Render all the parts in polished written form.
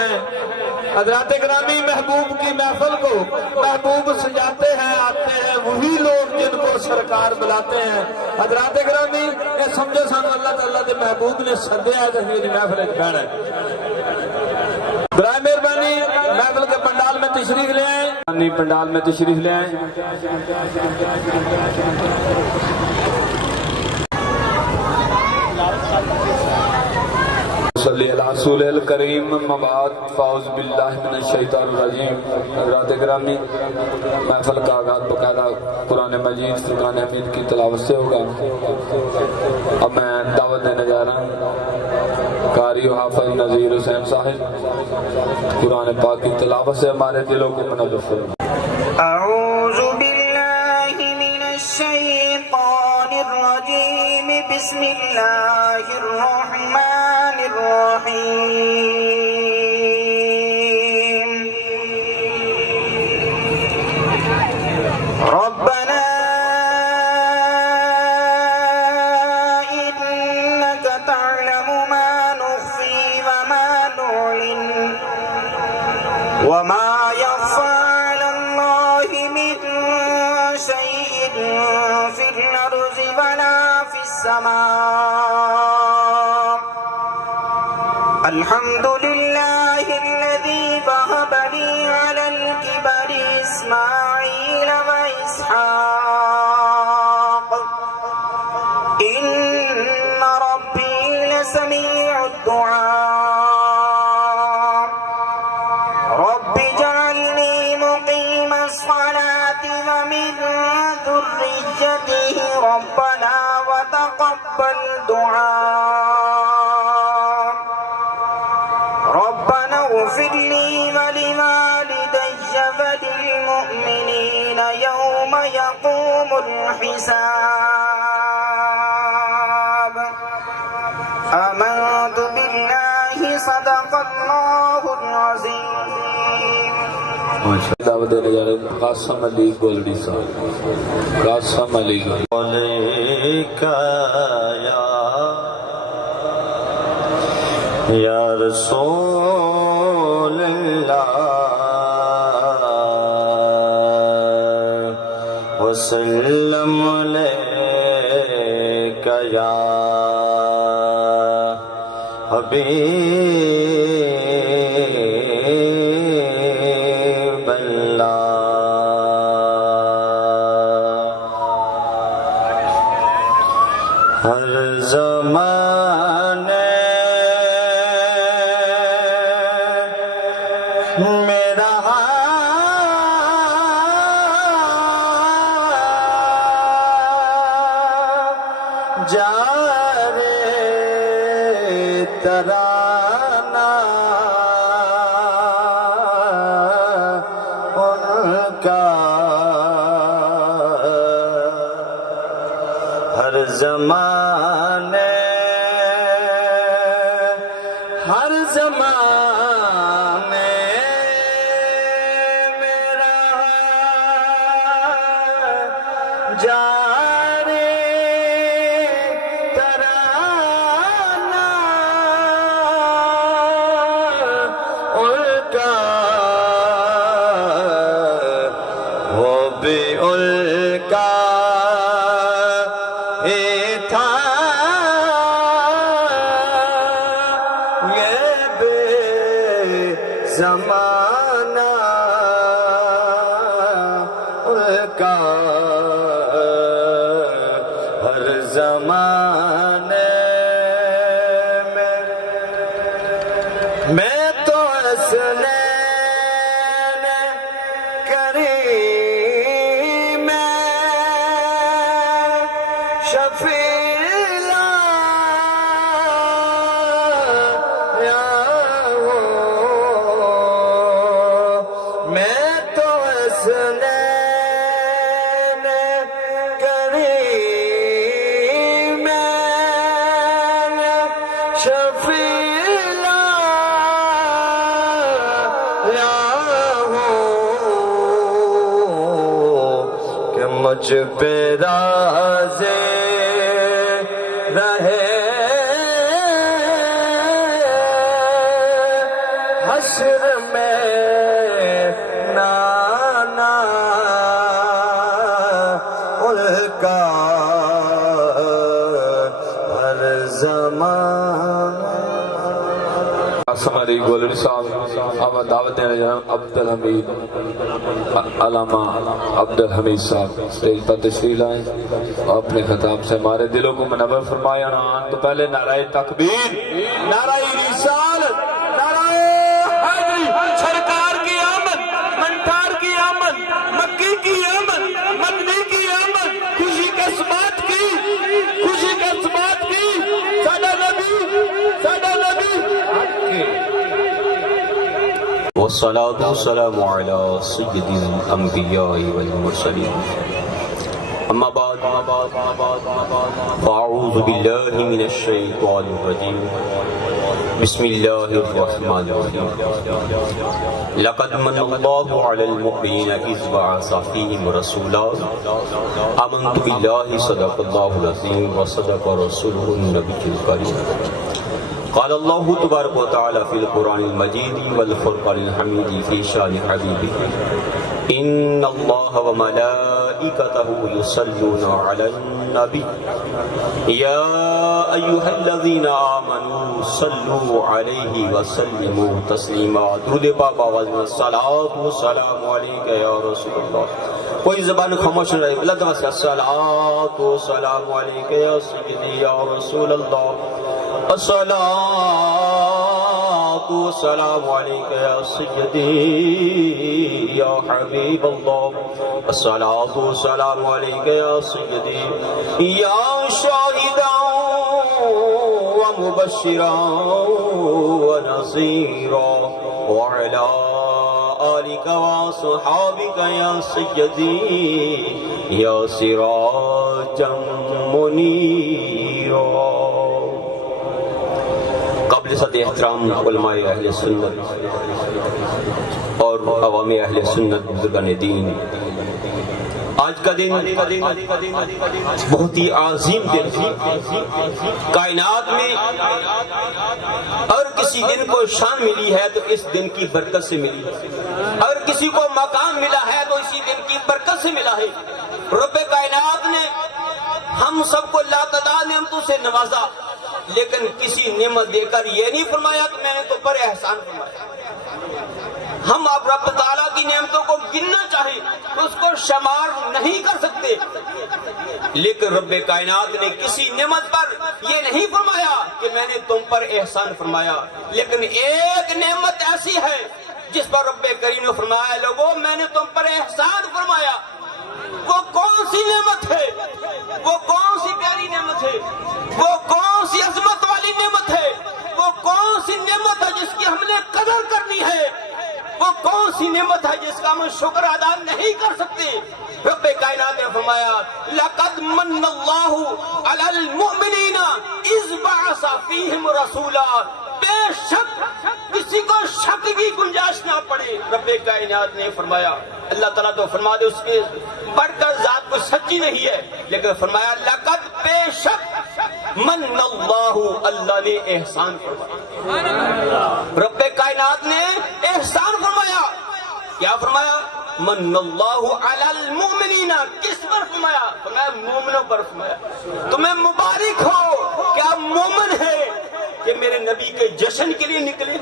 ہیں۔ حضرات گرامی محبوب کی محفل کو محبوب سجاتے ہیں، آتے ہیں وہی لوگ جن کو سرکار بلاتے ہیں۔ حضرات گرامی یہ سمجھو سانو اللہ تعالیٰ دے محبوب نے سدیا ہے، میری محفل بہنا ہے۔ برائے مہربانی محفل کے پنڈال میں تشریف لے آئیں، پنڈال میں تشریف لے آئیں۔ صلی اللہ رسول الکریم مبعد فاؤز باللہ من الشیطان الرجیم۔ حضرات گرامی محفل کا آغاز باقاعدہ قرآن مجید فرقان حمید کی تلاوت سے ہوگا۔ اب میں دعوت دینے جا رہا ہوں قاری و حافظ نذیر حسین صاحب، قرآن پاک کی تلاوت سے ہمارے دلوں کو منور فرمائیں۔ اعوذ باللہ من الشیطان الرجیم، بسم اللہ الرحمن الرحیم۔ ربنا انک تعلم ما نخفی وما نعلن وما يخفى على الله من شيء في الأرض ولا في السماء۔ الحمد لله الذي وهب لي على الكبر إسماعيل وإسحاق إن ربي لسميع الدعاء۔ رب اجعلني مقيم الصلاة ومن ذريته ربنا وتقبل دعاء۔ ربنا اغفر لي ولوالدي وللمؤمنين يوم يقوم الحساب۔ آمنت بالله صدق الله العظيم۔ دعوت دینے جا رہے ہیں قاسم علی گولڈی صاحب، قاسم علی گولڈی۔ یا رسول اللہ وسلم علیک یا حبیب اللہ۔ ہر زمانے میرا جارے ترانہ ان کا ہر زمانے ہر زمانے میرا جارے ترانہ ان کا وہ بھی ان کا ہی تھا، یہ بے زمانہ ان کا ہر زمانے میں تو حسنین کریم میں شفیع لایا ہوں، میں تو حسنین کریم میں شفیع لایا ہوں کہ مجھ پہ راز رہے حشر میں نانا ان کا ہر زمان. ہماری گولری صاحب اب دعوت دینا جناب عبدالحمید علامہ عبدالحمید صاحب اسٹیج پر تشریف لائیں اور اپنے خطاب سے ہمارے دلوں کو منور فرمایا. تو پہلے نعرہ تکبیر، نعرہ رسالت، نعرہ حیدری، سرکار کی آمد، منٹار کی آمد، مکی کی آمد، مدنی کی آمد، خوشی کے سماعت کی، خوشی کے سماعت کی. سادہ نبی، سادہ نبی والصلاة والسلام على سيد الأنبياء والمرسلين. أما بعد فأعوذ بالله من الشيطان الرجيم. بسم الله الرحمن الرحيم. لقد من الله على المؤمنين إذ بعث فيهم رسولا. آمنت بالله صدق الله العظيم وصدق رسوله النبي الكريم. قال الله تبارك وتعالى في القرآن المجيد والفرقان الحميد في شان حبيبه إن الله وملائكته يصلون على النبي يا أيها الذين آمنوا صلوا عليه وسلموا تسليما. درود پاک آواز میں الصلاة والسلام عليك يا رسول الله. کوئی زبان خاموش نہ رہے، بلند آواز سے الصلاة والسلام عليك يا سيدي يا رسول الله. الصلاة والسلام عليك يا سيدي يا حبيب الله. الصلاة والسلام عليك يا سيدي يا شاهدا ومبشرا ونصيرا وعلى آلك وصحابك يا سيدي يا سراجا منيرا. قبل صد احترام علماء اہل سنت اور عوام اہل سنت بزرگان دین، آج کا دن بہت ہی عظیم دن. کائنات میں اور کسی دن کو شان ملی ہے تو اس دن کی برکت سے ملی ہے، اور کسی کو مقام ملا ہے تو اسی دن کی برکت سے ملا ہے. رب کائنات نے ہم سب کو لاتعداد نعمتوں سے نوازا، لیکن کسی نعمت دے کر یہ نہیں فرمایا کہ میں نے تو پر احسان فرمایا. ہم اب رب تعالیٰ کی نعمتوں کو گننا چاہیں تو اس کو شمار نہیں کر سکتے، لیکن رب کائنات نے کسی نعمت پر یہ نہیں فرمایا کہ میں نے تم پر احسان فرمایا. لیکن ایک نعمت ایسی ہے جس پر رب کریم نے فرمایا لوگوں میں نے تم پر احسان فرمایا. وہ کون سی نعمت ہے؟ وہ کون سی پیاری نعمت ہے؟ وہ کون سی عظمت والی نعمت ہے؟ وہ کون سی نعمت ہے جس کی ہم نے قدر کرنی ہے؟ وہ کون سی نعمت ہے جس کا ہم شکر ادا نہیں کر سکتے؟ رب کائنات نے فرمایا لقد من اللہ علی المؤمنین اذ بعث فیہم رسولا. بے شک کسی کو شک کی گنجائش نہ پڑے. رب کائنات نے فرمایا، اللہ تعالیٰ تو فرما دے اس کے پڑھ کر ذات کو سچی نہیں ہے، لیکن فرمایا لقد بے شک من اللہ، اللہ نے احسان فرمایا. رب کائنات نے احسان فرمایا. کیا فرمایا؟ من اللہ علی المؤمنین. کس پر فرمایا؟ فرمایا مومنوں پر فرمایا. تمہیں مبارک ہو کیا مومن ہے کہ میرے نبی کے جشن کے لیے نکلے.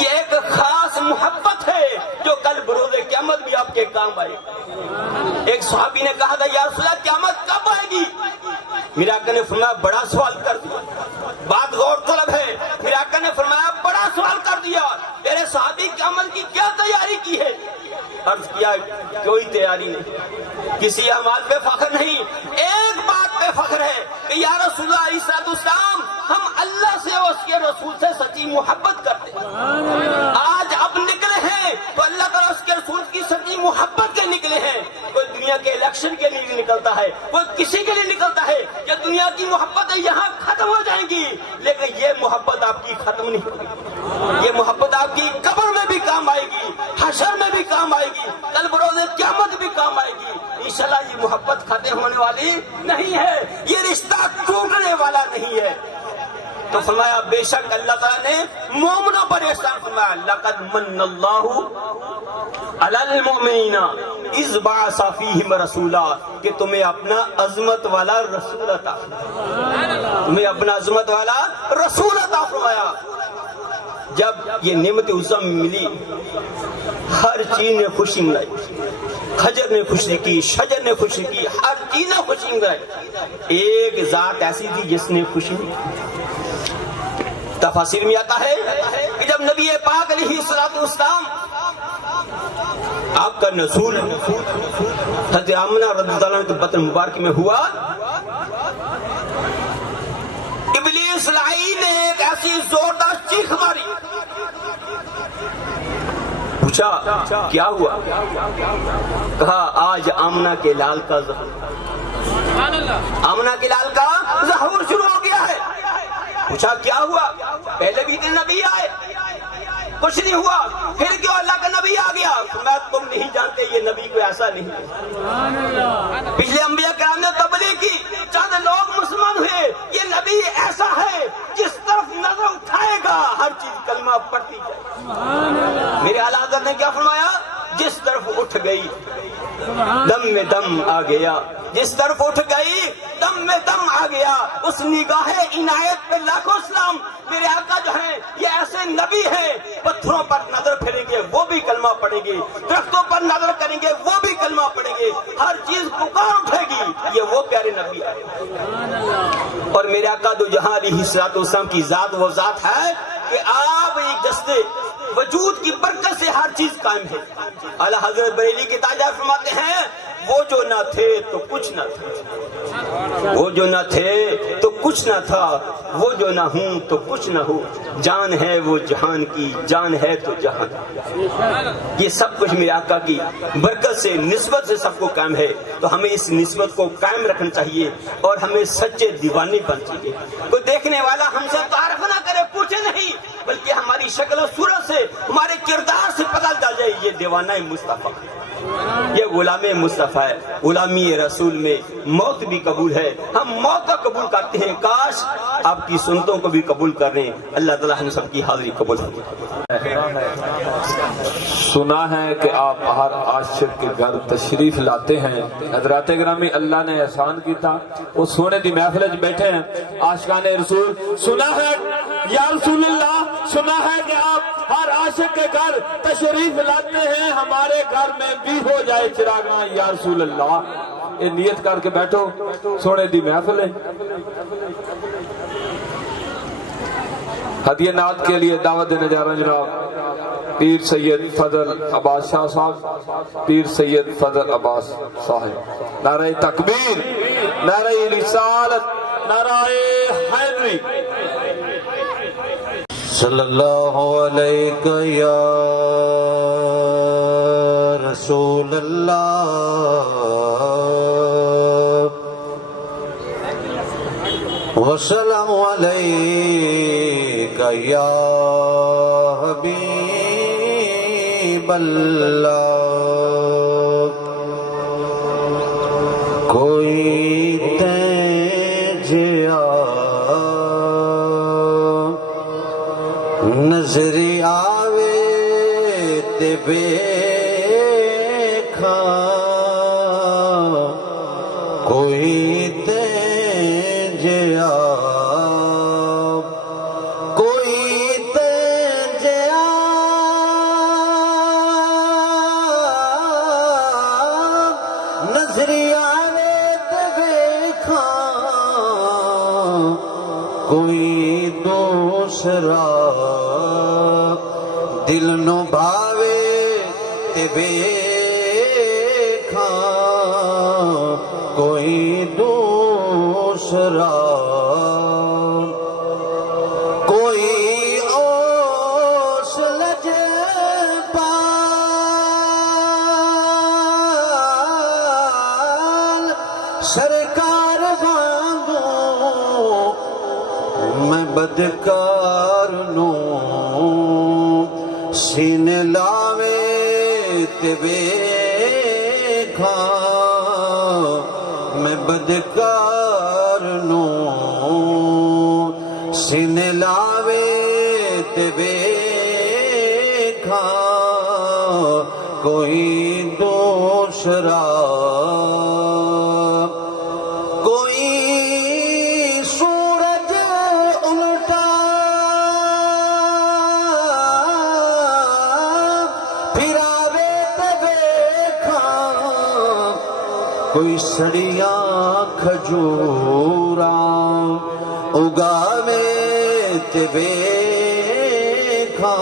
یہ ایک خاص محبت ہے جو کل بروز قیامت بھی آپ کے کام آئے. ایک صحابی نے کہا تھا یا رسول اللہ قیامت کب آئے گی؟ میرے آقا نے فرمایا بڑا سوال کر دیا. بات غور طلب ہے. میرے آقا نے فرمایا بڑا سوال کر دیا. میرے صحابی قیامت کی کیا تیاری کی ہے؟ عرض کیا کوئی تیاری نہیں، کسی اعمال پہ فخر نہیں، ایک بات پہ فخر ہے کہ یا رسول اللہ علیہ السلام ہم اللہ سے اور اس کے رسول سے سچی محبت کرتے ہیں. آج اب نکلے ہیں تو اللہ تعالیٰ اس کے رسول کی سچی محبت کے نکلے ہیں. کوئی دنیا کے الیکشن کے لیے نکلتا ہے، کوئی کسی کے لیے نکلتا ہے. یہ دنیا کی محبتیں یہاں ختم ہو جائیں گی، لیکن یہ محبت آپ کی ختم نہیں ہوگی. یہ محبت آپ کی قبر میں بھی کام آئے گی، حشر میں بھی کام آئے گی، کل بروز قیامت بھی کام آئے گی. انشاءاللہ یہ محبت ختم ہونے والی نہیں ہے، یہ رشتہ ٹوٹنے والا نہیں ہے. تو فرمایا بے شک اللہ تعالیٰ نے مومنوں پر احسان فرمایا، لقد من اللہ علی المؤمنین اذ بعث فیہم رسولا، کہ تمہیں اپنا عظمت والا رسول عطا فرمایا، تمہیں اپنا عظمت والا رسول عطا فرمایا۔ جب یہ نعمت عظم ملی، ہر چیز نے خوشی منائی، حجر نے خوشی کی، شجر نے خوشی کی، ہر چیز نے خوشی منائی، ایک ذات ایسی تھی جس نے خوشی نہیں کی۔ تفاسیر میں آتا ہے کہ جب نبی پاک علیہ السلام آپ کا نزول حضرت آمنہ رضی اللہ عنہ کے بطن مبارک میں ہوا، ابلیس لعین نے ایک ایسی زوردار چیخ ماری، پوچھا کیا ہوا؟ کہا آج آمنہ کے لال کا ظہور، آمنہ کے لال کا ظہور شروع ہو گیا ہے۔ پوچھا کیا ہوا؟ پہلے بھی دن نبی آئے، کچھ نہیں ہوا، پھر کیوں اللہ کا نبی آ گیا؟ میں تم نہیں جانتے یہ نبی کوئی ایسا نہیں ہے، پچھلے انبیاء کرام نے تبلیغ کی، چند لوگ مسلمان ہوئے، یہ نبی ایسا ہے جس طرف نظر اٹھائے گا ہر چیز کلمہ پڑھتی جائے۔ میرے اعلیٰ حضرت نے کیا فرمایا؟ جس طرف اٹھ گئی دم میں دم آ گیا، جس طرف اٹھ گئی دم میں دم آ گیا، اس نگاہ عنایت پہ لاکھوں سلام۔ میرے آقا جو ہیں یہ ایسے نبی ہیں، پتھروں پر نظر پھیریں گے وہ بھی کلمہ پڑھیں گے، درختوں پر نظر کریں گے وہ بھی کلمہ پڑھیں گے، ہر چیز پکار اٹھے گی، یہ وہ پیارے نبی ہے۔ اور میرے آقا دو جہاں علیہ السلام کی ذات وہ ذات ہے کہ آپ ایک جستے وجود کی برکت سے ہر چیز قائم ہے۔ اعلیٰ حضرت بریلی کے تاجدار فرماتے ہیں وہ جو نہ تھے تو کچھ نہ تھا، وہ جو نہ تھے تو کچھ نہ تھا، وہ جو نہ ہوں تو کچھ نہ ہو، جان ہے وہ جہان کی، جان ہے تو جہان۔ یہ سب کچھ میرے آقا کی برکت سے نسبت سے سب کو قائم ہے، تو ہمیں اس نسبت کو قائم رکھنا چاہیے اور ہمیں سچے دیوانے بن چاہیے۔ کوئی دیکھنے والا ہم سے تعارف نہ کرے، پوچھے نہیں، بلکہ ہماری شکل و صورت سے، ہمارے کردار سے پتہ چل جائے یہ دیوانہ مصطفیٰ، یہ غلام مصطفیٰ ہے۔ غلامی رسول میں موت بھی قبول ہے، ہم موت کو قبول کرتے ہیں، کاش آپ کی سنتوں کو بھی قبول کر رہے ہیں۔ اللہ تعالیٰ ہم سب کی حاضری قبول کرے۔ سنا ہے کہ آپ ہر عاشق کے گھر تشریف لاتے ہیں۔ حضرات گرامی اللہ نے احسان کی تھا، وہ سونے دی محفل وچ بیٹھے ہیں عاشقان رسول۔ سنا ہے یا رسول اللہ، سنا ہے کہ آپ ہر عاشق کے گھر تشریف لاتے ہیں، ہمارے گھر میں بھی ہو جائے چراغاں یا رسول اللہ۔ یہ نیت کر کے بیٹھو، سونے دی محفل ہے۔ ہدیہ نعت کے لیے دعوت دینے جا رہے ہیں جناب پیر سید فضل عباس شاہ صاحب، پیر سید فضل عباس صاحب۔ نعرہ تکبیر، نعرہ رسالت، نعرہ حیدری۔ صلی اللہ علیہ یا رسول اللہ، وسلام علیک یا حبیب اللہ۔ کوئی تجھا نظر آوے تے ویکھا، کوئی تجھا نظر آوے تے ویکھا، کوئی دوسرا دل نو بھاوے تے ویکھا، کوئی دوسرا کوئی اوش لج پال سرکار وانگوں میں بدکار نو سینے لاوے تے ویکھا، میں بدکار نو سینے لاوے تے ویکھا کوئی دوسرا کوئی سورج الٹا پھراوے تے ویکھا کوئی سڑیاں کھجوراں اگاوے تے ویکھا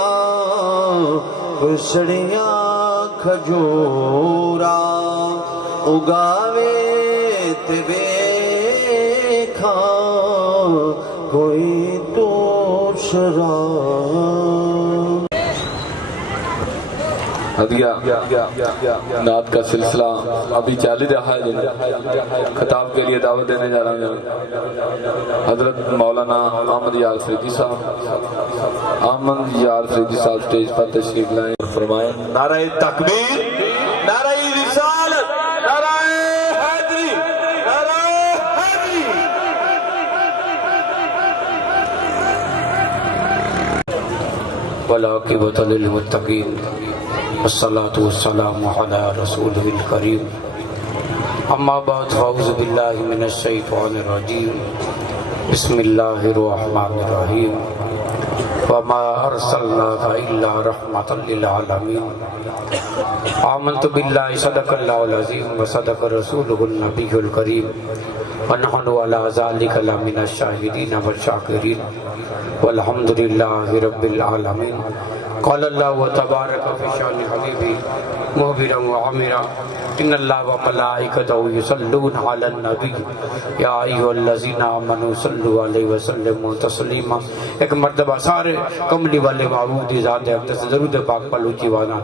کوئی سڑیاں کھجوراں اگاوے تے ویکھا کوئی دوسرا ہدیہ نعت کا سلسلہ ابھی چالی رہا ہے. خطاب کے لیے دعوت دینے جا رہا ہوں حضرت مولانا احمد یار فریدی صاحب. احمد یار فریدی صاحب سٹیج پر تشریف لائیں اور فرمائیں نعرہ تکبیر، نعرہ رسالت، نعرہ حیدری، نعرہ حیدری. والعاقبۃ للمتقین والصلاة والسلام على رسوله الكريم اما بعد فاعوذ باللہ من الشیطان الرجیم بسم اللہ الرحمن الرحیم وما ارسلناک الا رحمۃ للعالمین آمنت باللہ صدق اللہ العظیم وصدق رسولہ النبی الکریم ونحن على ذلك لمن الشاہدین والشاکرین والحمد للہ رب العالمین. قال اللہ تبارک فی شان حبیبی مخبرا وعامرا ان اللہ وملائکتہ یصلون علی النبی یا ایھا الذین آمنوا صلوا علیہ وسلموا تسلیما. ایک مرتبہ سارے کملی والے معبود ذات اقدس درود پاک پڑھ اونچی وانا.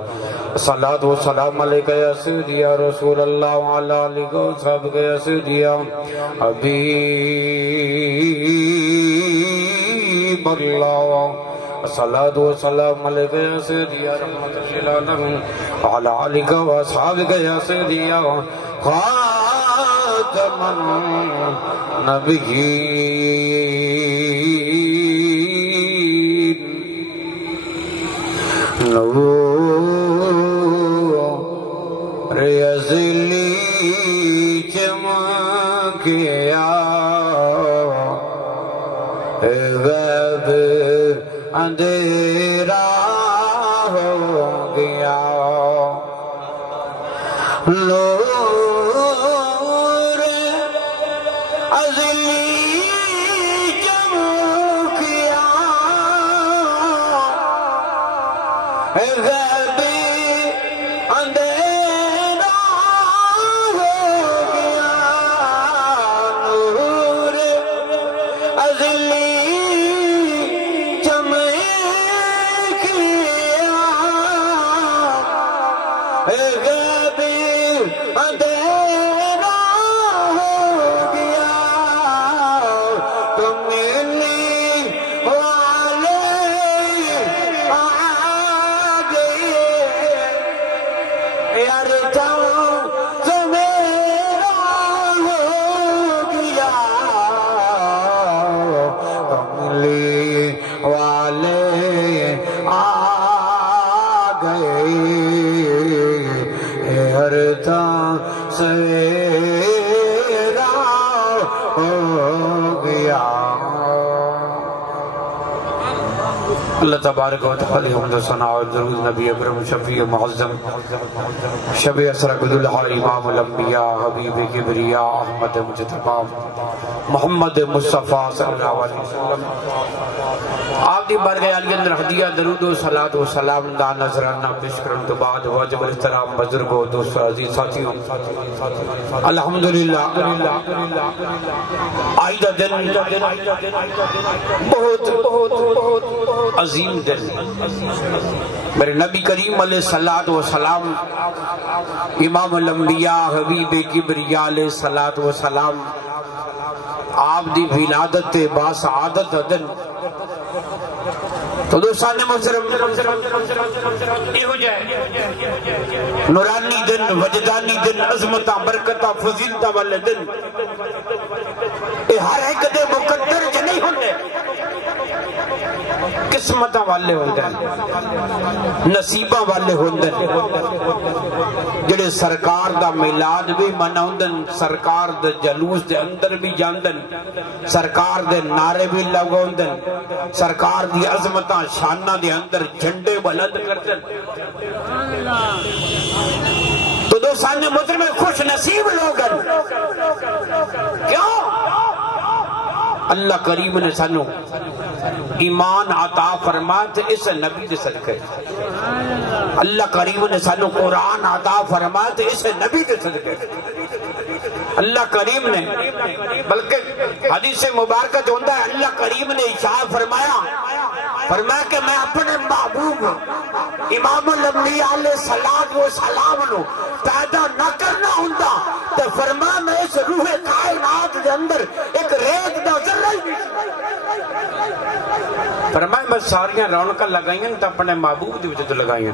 صلاۃ و سلام علیک یا سیدی یا رسول اللہ وعلی آلہ وصحبہ یا سیدی یا حبیب اللہ. الصلاة والسلام علیکہ یا سیدی یا رحمت للعالمین وعلی آلہ واصحابہ یا سیدی یا خاتم النبیین. نور ازلی چمکیا غیب اندھیرا ہو گیا. نور ازلی چمکیا غیب اندھیرا ہو گیا. نور ازلی اللہ تبارک و تعالی حمد و ثنا و درود نبی اکرم شفیع معظم شب اسرا عبداللہ امام الانبیاء حبیب کبریا احمد مجتبی محمد مصطفیٰ صلی اللہ علیہ وسلم. آپ دی بارگاہ علی اندر ہدیہ درود و صلاۃ و سلام دا نظرانہ پیش کرن تو بعد واجب الاحترام بزرگوں دوستوں عزیز ساتھیوں الحمدللہ آئیدہ دن بہت عظیم دن. میرے نبی کریم علیہ الصلوۃ والسلام امام الانبیاء حبیب کبریا علیہ الصلوۃ والسلام آپ دی ولادت با سعادت دن تو دوستان محترم یہ ہو جائے نورانی دن وجدانی دن عظمتہ برکتہ فضیلتہ والے دن یہ ہر ایک دے مقدر جو نہیں ہوتے قسمتاں والے ہوندے نصیباں والے ہوندے جڑے سرکار دا میلاد بھی مناؤندن، سرکار دے جلوس دے اندر بھی جاندن، سرکار دے نعرے بھی لگاؤندن، سرکار دی عظمتاں شاناں دے اندر جھنڈے بلند کردن۔ تو دوستان محترم خوش نصیب لوگن، کیوں؟ اللہ کریم نے سانو ایمان عطا فرماتے اس نبی دے صدقے، اللہ کریم نے سانو قرآن عطا فرماتے اس نبی دے صدقے، اللہ کریم نے بلکہ حدیث مبارکہ جو ہوندہ ہے اللہ کریم نے ارشاد فرمایا کہ میں اپنے محبوب امام الانبیاء علیہ السلام نو پیدا نہ کرنا ہوندہ تو فرمایا میں اس روح کائنات دے اندر ایک ریت دا ذرہ ہی فرمایا میں ساریاں رونقاں لگائیں تو اپنے محبوب دی وجہ تو لگائیں۔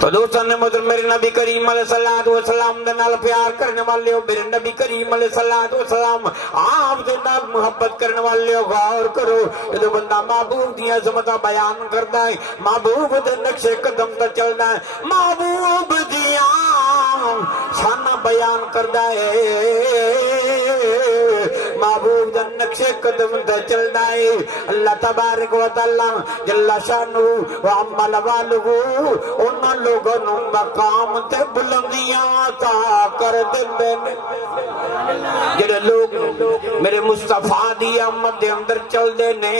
تو دوستان نے مدر میرے نبی کریم علیہ السلام دے نال پیار کرنے والے ہو، میرے نبی کریم علیہ السلام آپ دے نال محبت کرنے والے ہو، غور کرو یہ بندہ محبوب دیا عظمتاں بیان کردا ہے، محبوب دے نقشے قدم تے چلدا ہے، محبوب دیا شانہ بیان کردا ہے، محبوب دے نقشے قدم تے چلدا ہے۔ اللہ تبارک و تعالی جل شانہ و عمل والہ انہاں لوگوں نو مقام تے بلندیاں عطا کر دیندے نے جڑے لوگ میرے مصطفیٰ دی آمد دے اندر چل دے نے،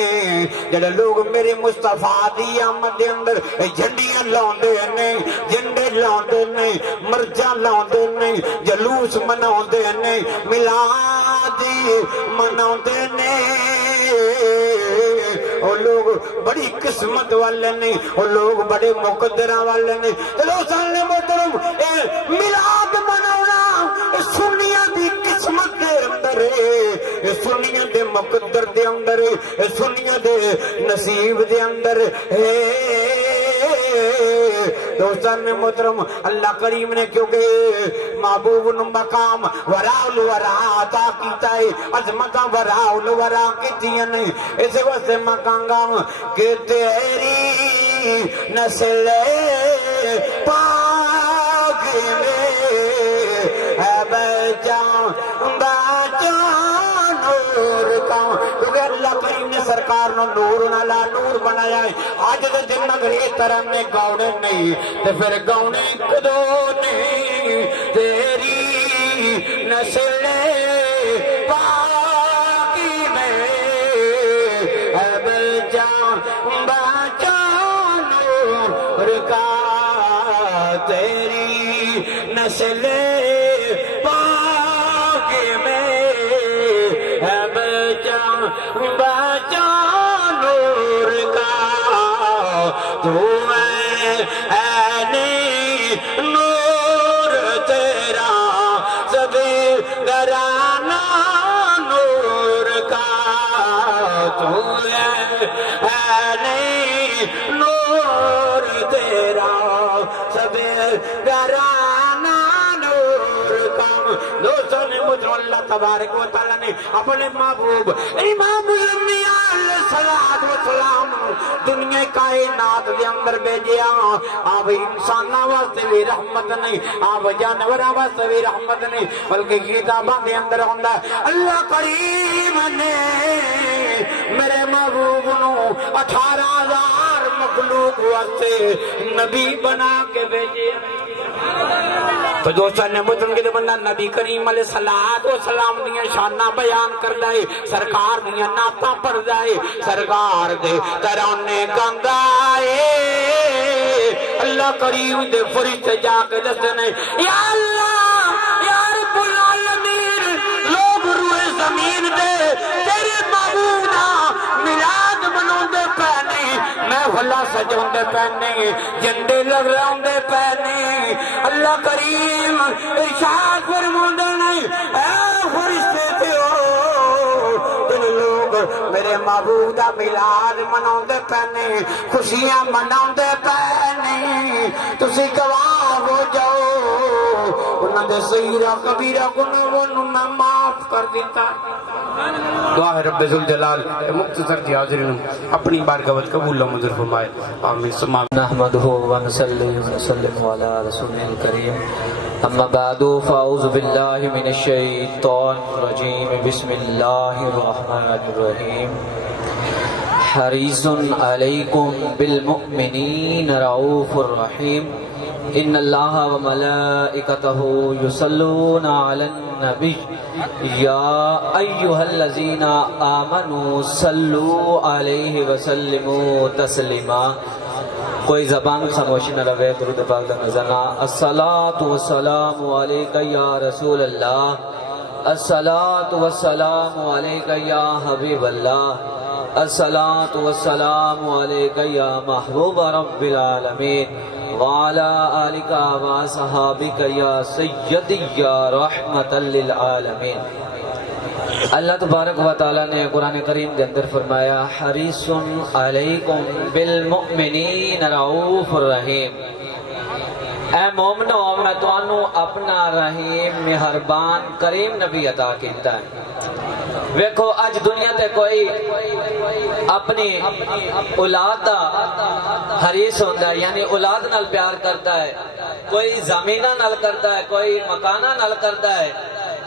جڑے لوگ میرے مصطفیٰ دی آمد دے اندر جھنڈیاں لاؤندے نے، جھنڈے لاؤندے نے، مرجاں لاؤندے نے، جلوس مناؤندے نے، میلادی مناؤندے نے، وہ لوگ بڑی قسمت والے نے، وہ لوگ بڑے مقدرہ والے نے۔ دوستان محترم میلاد مناونا سنیاں دی قسمت دے اندر ہے، سنیاں دے مقدر دے اندر ہے، سنیاں دے نصیب دے اندر ہے۔ دوستان محترم اللہ کریم نے کیونکہ محبوب نو مقام وراء الورا عطا کیتا ہے، عظمتاں وراء الورا کیتیاں نے، اس واسطے میں کہاں گا کہ تیری نسل پاک میں ہے بچان نور کا، کیونکہ اللہ کریم نے سرکار نو نور نالا نور بنایا ہے۔ آج دے دن اگر یہ طرح میں گاؤنے نہیں تو پھر گاؤنے کدو نہیں، تیری نسل پاکی میں ہے بچان نور کا، تیری نسل پاکی میں ہے بچان نور کا، تو نور تیرا سبھی گرانا نور کا، تو نور تیرا سبھی گرانا نور کا۔ دوستوں نے مجھے اللہ تبارک و تعالیٰ نے اپنے محبوب امام الانبیاء علیہ السلام دنیا کائنات دے اندر بھیجیا۔ آپ انساناں واسطے بھی رحمت نہیں، آپ جانوراں واسطے بھی رحمت نہیں، بلکہ کتاباں دے اندر ہوندا ہے اللہ کریم نے میرے محبوب نو 18,000 مخلوق واسطے نبی بنا کے بھیجے۔ تو دوستان نے مجھن کے بندہ نبی کریم علیہ السلام دیا شانہ بیان کر دائے، سرکار دیا نعتاں پڑھ دائے، سرکار دے ترانے گندائے، اللہ کریم دے فرشتے جا کے دستے نے یا اللہ یا رب العالمین، لوگ روئے زمین دے تیرے محبوب دا میلاد مناؤں دے پہنے، محفلہ سجاؤں دے پہنے، جھنڈے لگاؤں دے پہنے، اللہ کریم ارشاد فرماندے نہیں اے فرشتے تے ہو تم لوگ میرے محبوب دا میلاد مناؤں دے پہنے، خوشیاں مناؤں دے پہنے، تسی گواہ ہو جاؤ انہاں دے صغیرہ کبیرہ گناہوں میں معاف کر دیتا دعا ہے رب ذوالجلال مختصر دی حاضرین اپنی بارگاہ قبول منظور فرمائے آمین ثم نحمده ونصلي ونسلم على رسوله الكريم اما بعد فاعوذ بالله من الشيطان الرجيم بسم الله الرحمن الرحيم حريص عليكم بالمؤمنين رؤوف رحيم ان الله وملائكته يصلون على النبي يا ايها الذين امنوا صلوا عليه وسلموا تسليما کوئی زبان خاموش نہ رہے درود پاک دا نذرنا الصلاۃ والسلام علیک یا رسول اللہ الصلاۃ والسلام علیک یا حبیب اللہ الصلاۃ والسلام علیک یا محبوب رب العالمین وعلى آلك وصحابك یا سیدی یا رحمت للعالمین اللہ تبارک و تعالیٰ نے قرآن کریم کے اندر فرمایا حریص علیکم بالمؤمنین رؤوف الرحیم اے مومنو میں تانوں اپنا رحیم مہربان کریم نبی عطا کیتا ہے ویکھو اج دنیا تے کوئی اپنی اولاد دا حریص ہوندا ہے یعنی اولاد نال پیار کرتا ہے کوئی زمینہ نال کرتا ہے کوئی مکانہ نال کرتا ہے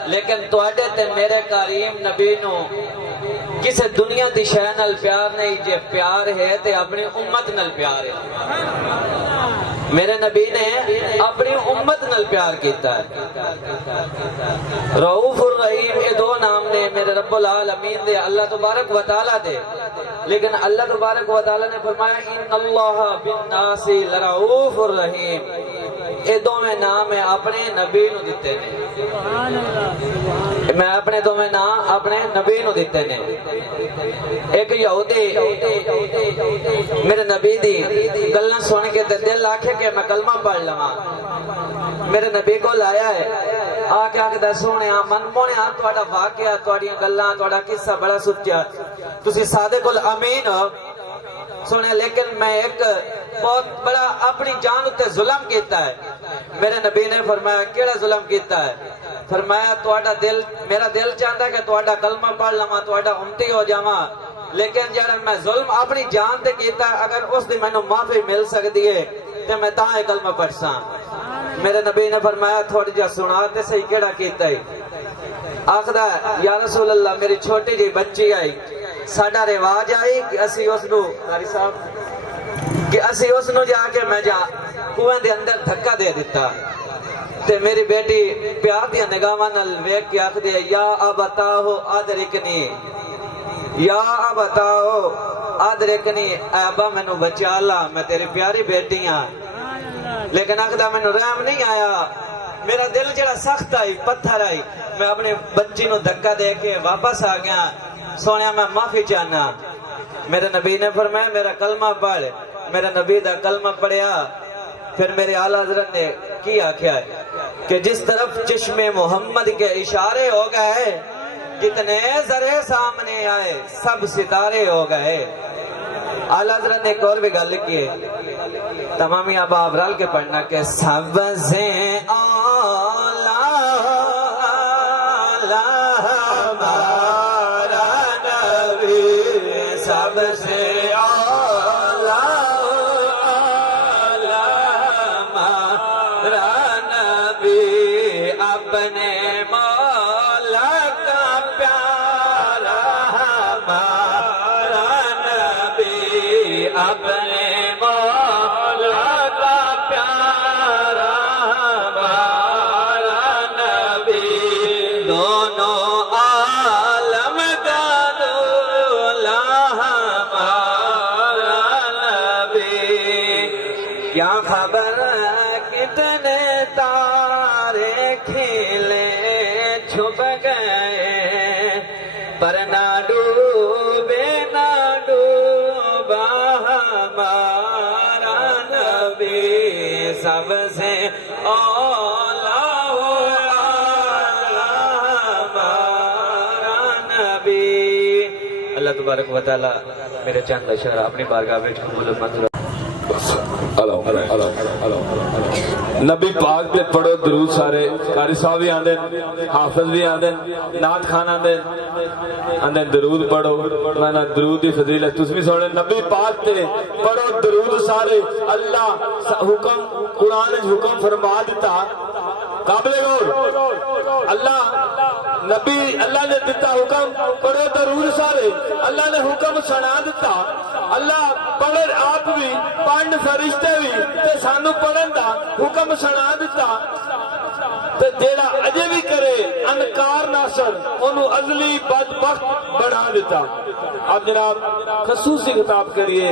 لیکن تواڈے تے میرے کریم نبی نو کسے دنیا دی شے نال پیار نہیں جے پیار ہے تے اپنی امت نال پیار ہے میرے نبی نے اپنی امت نال پیار کیتا ہے رؤوف الرحیم یہ دو نام نے میرے رب العالمین دے اللہ تبارک و تعالی دے لیکن اللہ تبارک و تعالی نے فرمایا ان اللہ بالناس لرؤوف الرحیم یہ دو میں نام میں اپنے نبی نو دیتے نے میں اپنے دو میں نام اپنے نبی نو دیتے نے ایک یہودی میرے نبی دی گلاں سن کے دل آکھے کہ میں کلمہ پڑھ لواں میرے نبی کو لایا ہے آ کے آکھدا سونیا من مونیا تہاڈا واقعہ تہاڈیاں گلاں تہاڈا قصہ بڑا سچا تسی صادق الامین ہو سونے لیکن میں ایک بہت بڑا اپنی جان اتے ظلم کیتا ہے میرے نبی نے فرمایا کیڑا ظلم کیتا ہے فرمایا تہاڈا دل میرا دل چاہتا ہے کہ تہاڈا کلمہ پڑھ لواں تہاڈا امتی ہو جاواں لیکن جڑا میں ظلم اپنی جان تے کیتا ہے اگر اس دی مینوں معافی مل سکدی ہے تے میں تاں اے کلمہ پڑھساں میرے نبی نے فرمایا تھوڑی جا سنا تے صحیح کیڑا کیتا ہے آخدا یا رسول اللہ میری چھوٹی جی بچی آئی ساڈا رواج آئی کہ اسی اس نو قاری صاحب کہ اسی اس نو جا کے میں جا کنویں دے اندر دھکا دے دیتا تے میری بیٹی پیار دی نگاہاں نال ویکھ کے آکھدی ہے یا ابتاہو ادرکنی یا ابتاہو ادرکنی اے ابا مینوں بچا لا میں تیری پیاری بیٹی ہاں لیکن آکھدا مینوں رحم نہیں آیا میرا دل جڑا سخت آئی پتھر آئی میں اپنی بچی نو دھکا دے کے واپس آ گیا سونیا میں معافی چاہنا میرے نبی نے فرمایا میرا کلمہ پڑھ میرا نبی دا کلمہ پڑھیا پھر میرے اعلیٰ حضرت نے کی آکھیا ہے کہ جس طرف چشم محمد کے اشارے ہو گئے جتنے ذرے سامنے آئے سب ستارے ہو گئے اعلیٰ حضرت نے ایک اور بھی گل کی ہے تمامی اباب رل کے پڑھنا کہ سب سے سب سے ہمارا نبی اپنے مولا کا پیارا ہمارا نبی اپنے مولا کا پیارا ہمارا نبی دونوں عالم کا دولا ہمارا نبی کیا خبر کتنے تارے کھیلے چھپ گئے پر نہ ڈوبے نہ ڈوبا ہمارا نبی سب سے اولا ہمارا نبی اللہ تبارک و تعالی میرے چند اشعار اپنی بارگاہ میں قبول منظور نبی پاک تے پڑھو درود سارے قاری صاحب بھی آندے حافظ بھی آندے نعت خان آندے درود پڑھو میں درود دی فضیلت تس بھی سونے نبی پاک تے پڑھو درود سارے اللہ حکم قرآن حکم فرما دیتا قابل غور اللہ نبی اللہ نے دیتا حکم پڑھو درود سارے اللہ نے حکم سنا دیتا اللہ پڑھے آپ بھی پڑھن فرشتے بھی تے سانو پڑھن دا حکم سنا دیتا تے جیڑا اجے بھی کرے انکار ناصر انہوں ازلی بدبخت بڑھا دیتا اب جناب خصوصی خطاب کریے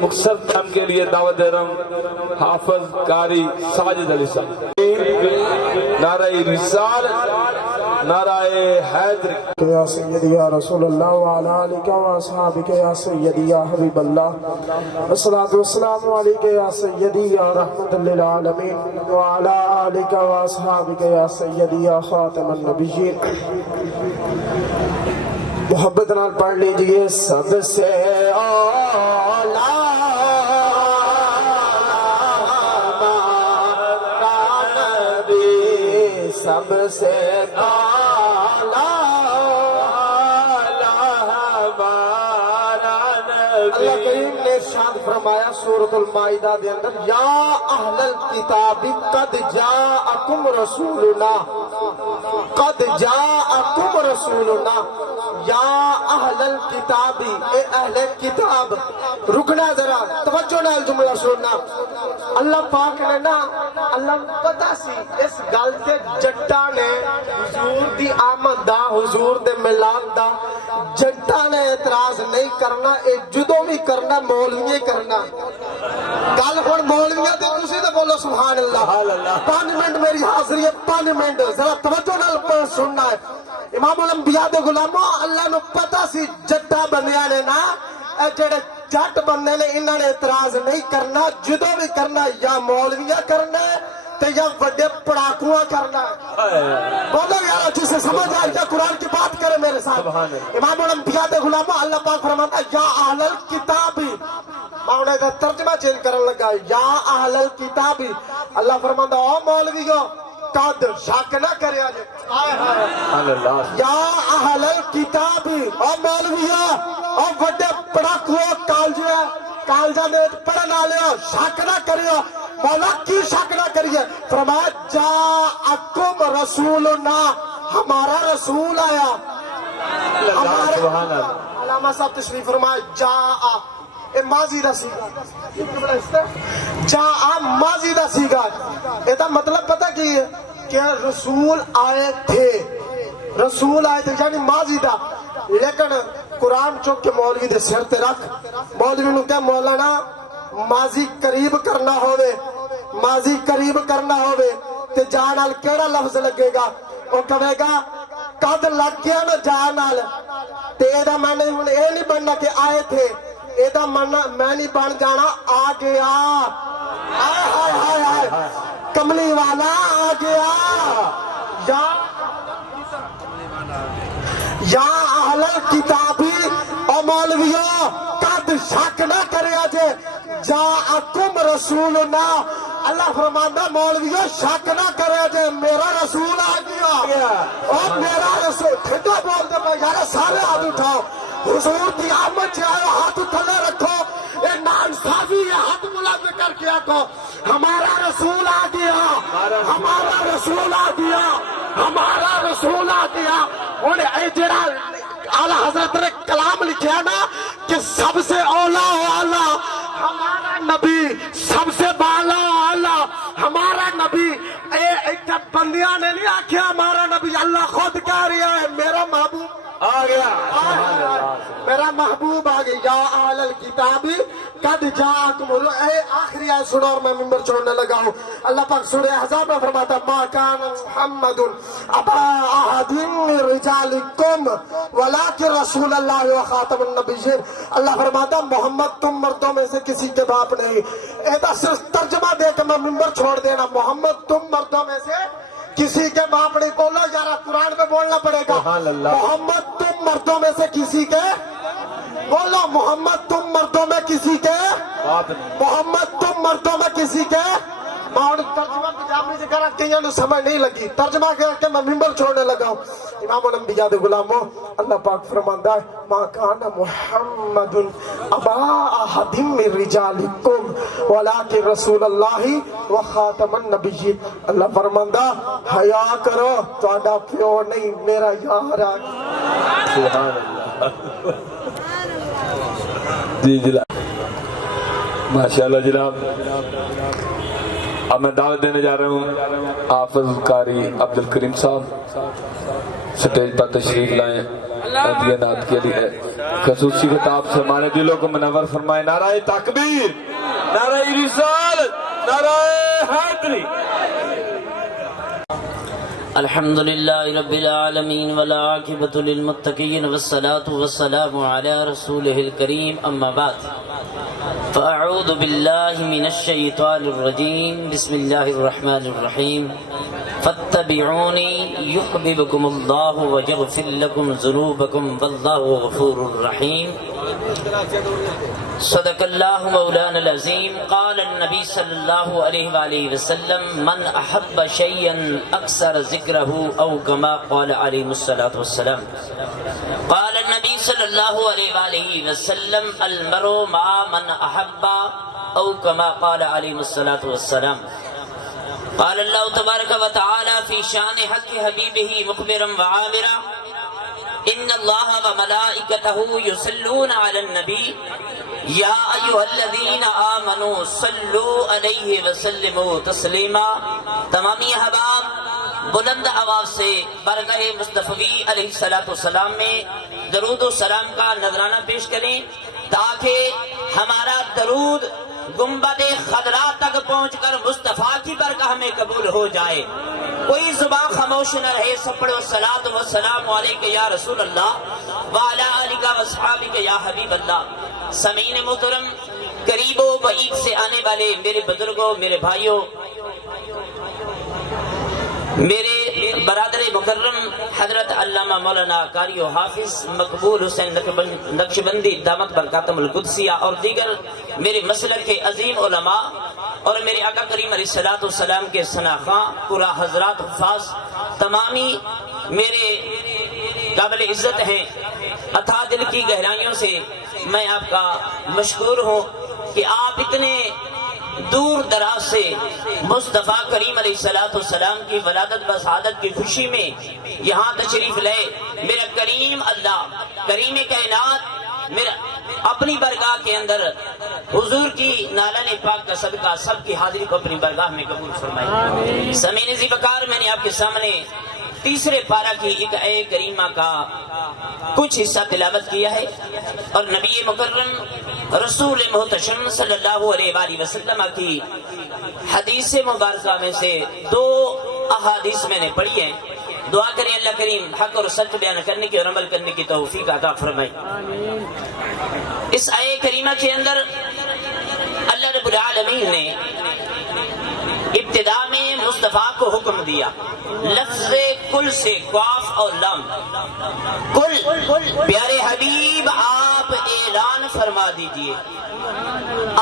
مختصر ٹائم کے لیے دعوت دے رہا ہوں حافظ قاری ساجد علی صاحب نعرہ رسالت نعرہ حیدر یا سیدی یا رسول اللہ وعلی آلک و اصحابک یا سیدی یا حبیب اللہ الصلاۃ والسلام علیک یا سیدی یا رحمت للعالمین وعلی آلک و اصحابک یا سیدی یا خاتم النبیین محبت نال پڑھ لیجئے سب سے اولا سب سے اللہ کریم نے ارشاد فرمایا سورۃ المائدہ دے اندر یا اہل الکتاب قد جاءکم رسولنا قد جاءکم رسولنا یا اہل الکتاب اے اہل کتاب رکنا ذرا توجہ نال جملہ سننا اللہ پاک نے نا اللہ پتہ سی اس گل تے جٹا نے حضور دی آمد دا حضور دے میلاد دا جٹا نے اعتراض نہیں کرنا اے جدو بھی کرنا مولوی کرنا گل ہن مولویاں تے تسی تے بولو سبحان اللہ 5 منٹ میری حاضری ہے 5 منٹ ذرا توجہ نال سننا ہے امام الانبیاء دے غلاموں اللہ نو پتہ سی جٹا بندیاں نے نا اے جڑے جٹ بندے نے انہاں نے اعتراض نہیں کرنا جدو بھی کرنا یا مولویاں کرنا تے یا بڑے پڑاکواں کرنا بولو یار جسے سمجھ آئے یا قرآن کی بات کرے میرے ساتھ امام الانبیاء دے غلاموں اللہ پاک فرماتا ہے یا اہل الکتابی ماؤنے کا ترجمہ چینج کرنے لگا یا اہل الکتابی اللہ فرماتا او مولویوں قد شک نہ کرے آجے یا اہل الکتابی او مولویوں او بڑے پڑاکواں کالجہ میں پڑھنا لیا شک نہ کریو مولا کی شک نہ کریے فرمایا جاءکم رسولنا ہمارا رسول آیا علامہ صاحب تشریف فرمایا جاء اے ماضی دا سیگا جاء ماضی دا سیگا ایتا مطلب پتہ کی ہے کہ رسول آئے تھے یعنی ماضی دا لیکن قرآن چوک کے مولوی دے سر تے رکھ مولوی نو کہ مولانا ماضی قریب کرنا ہوئے تے جان نال کیڑا لفظ لگے گا وہ کہے گا قد لگ گیا نا جان نال تے ایدا میں نہیں بننا کہ آئے تھے ایدا میں نہیں بن جانا آ گیا آئے کملی والا آ گیا یا اہل الکتابی او مولویوں قد شک نہ کرے آجے جاءکم رسولنا اللہ فرماندہ مولویوں شک نہ کرے آجے میرا رسول آ گیا اور میرا رسول ٹھٹا بول دے میں یارے سارے ہاتھ اٹھاؤ حضور دی آمد چاہے ہاتھ تھلے رکھو اے نانصافی یہ ہاتھ ملازم کر کے آکو ہمارا رسول آ گیا انہیں اے جڑا اعلیٰ حضرت نے کلام لکھیا نا کہ سب سے اولا والا ہمارا نبی سب سے بالا والا ہمارا نبی ایک بندیاں نے نہیں آکھیا ہمارا نبی اللہ خود کہہ رہا ہے میرا محبوب آ گیا میرا محبوب آ گیا یا اہل الکتاب قد جاءکم اے آخری آیت سنو اور میں ممبر چھوڑنے لگا ہوں اللہ پاک سورہ احزاب میں فرماتا ما کان محمد ابا احد من رجالکم ولکن رسول اللہ و خاتم النبیین اللہ فرماتا محمد تم مردوں میں سے کسی کے باپ نہیں ایسا صرف ترجمہ دے کہ میں ممبر چھوڑ دینا محمد تم مردوں میں سے کسی کے باپ نہیں بولو یارا قرآن میں بولنا پڑے گا محمد تم مردوں میں سے کسی کے بولو محمد تم مردوں میں کسی کے محمد تم مردوں میں کسی کے میں اور ترجمہ پنجابی سے کرا کہیں نو سمجھ نہیں لگی ترجمہ کر کے میں منبر چھوڑنے لگا ہوں امام الانبیاء دے غلاموں اللہ پاک فرماندا ہے ما کان محمد ابا احد من رجالکم ولکن رسول اللہ و خاتم النبیین اللہ فرماندا حیا کرو تہاڈا پیو نہیں میرا یار ہے سبحان اللہ جی جناب ماشاءاللہ جناب اب میں دعوت دینے جا رہا ہوں حافظ قاری عبد الکریم صاحب سٹیج پر تشریف لائیں ادیہ نعت کے لیے خصوصی خطاب سے ہمارے دلوں کو منور فرمائے نعرہ تکبیر نعرہ رسالت نعرہ حیدری الحمد لله رب العالمين والعاقبة للمتقين والصلاة والسلام على رسوله الكريم أما بعد فأعوذ بالله من الشيطان الرجيم بسم الله الرحمن الرحيم فاتبعوني يحببكم الله ويغفر لكم ذنوبكم والله غفور رحيم صدق اللہ مولانا العظیم قال النبی صلی اللہ علیہ وآلہ وسلم من احب شیئا اکثر ذکرہ او کما قال علیہ الصلاة والسلام قال النبی صلی اللہ علیہ وآلہ وسلم المرء مع من احب او کما قال علیہ الصلاة والسلام قال اللہ تبارک و تعالی فی شان حق حبیبہ مخبرا وعامرا ان اللہ وملائکتہ یصلون علی النبی یا ایھا الذین آمنوا صلوا علیہ وسلموا تسلیما تمامی احباب بلند آواز سے برگاہ مصطفی علیہ السلام میں درود و سلام کا نذرانہ پیش کریں تاکہ ہمارا درود گنبد خضرا تک پہنچ کر مصطفیٰ کی برگاہ میں قبول ہو جائے کوئی زبان خاموش نہ رہے سب پڑھو الصلاۃ والسلام علیک یا رسول اللہ وعلی آلک واصحابک یا حبیب اللہ سامعین محترم قریب و بعید سے آنے والے میرے بزرگوں میرے بھائیوں میرے برادر مکرم حضرت علامہ مولانا قاری و حافظ مقبول حسین نقشبندی دامت برکاتم القدسیہ اور دیگر میرے مسلک کے عظیم علماء اور میرے آقا کریم علیہ السلام کے ثناخواں پورا حضرات حفاظ تمامی میرے قابل عزت ہیں اتھا دل کی گہرائیوں سے میں آپ کا مشکور ہوں کہ آپ اتنے دور دراز سے مصطفیٰ کریم علیہ السلام کی ولادت و سعادت کی خوشی میں یہاں تشریف لائے میرا کریم اللہ کریم کائنات میرا اپنی برگاہ کے اندر حضور کی نالہ پاک کا صدقہ سب کی حاضری کو اپنی برگاہ میں قبول فرمائے سمین ذی وقار میں نے آپ کے سامنے تیسرے پارہ کی ایک آیت کریمہ کا کچھ حصہ تلاوت کیا ہے اور نبی مکرم رسول محتشم صلی اللہ علیہ وآلہ وسلم کی حدیث مبارکہ میں سے 2 احادیث میں نے پڑھی ہیں دعا کریں اللہ کریم حق اور سچ بیان کرنے کی اور عمل کرنے کی توفیق عطا فرمائے اس آیت کریمہ کے اندر اللہ رب العالمین نے ابتدا میں مصطفیٰ کو حکم دیا لفظ کل سے قاف اور لام کل پیارے حبیب آپ اعلان فرما دیجئے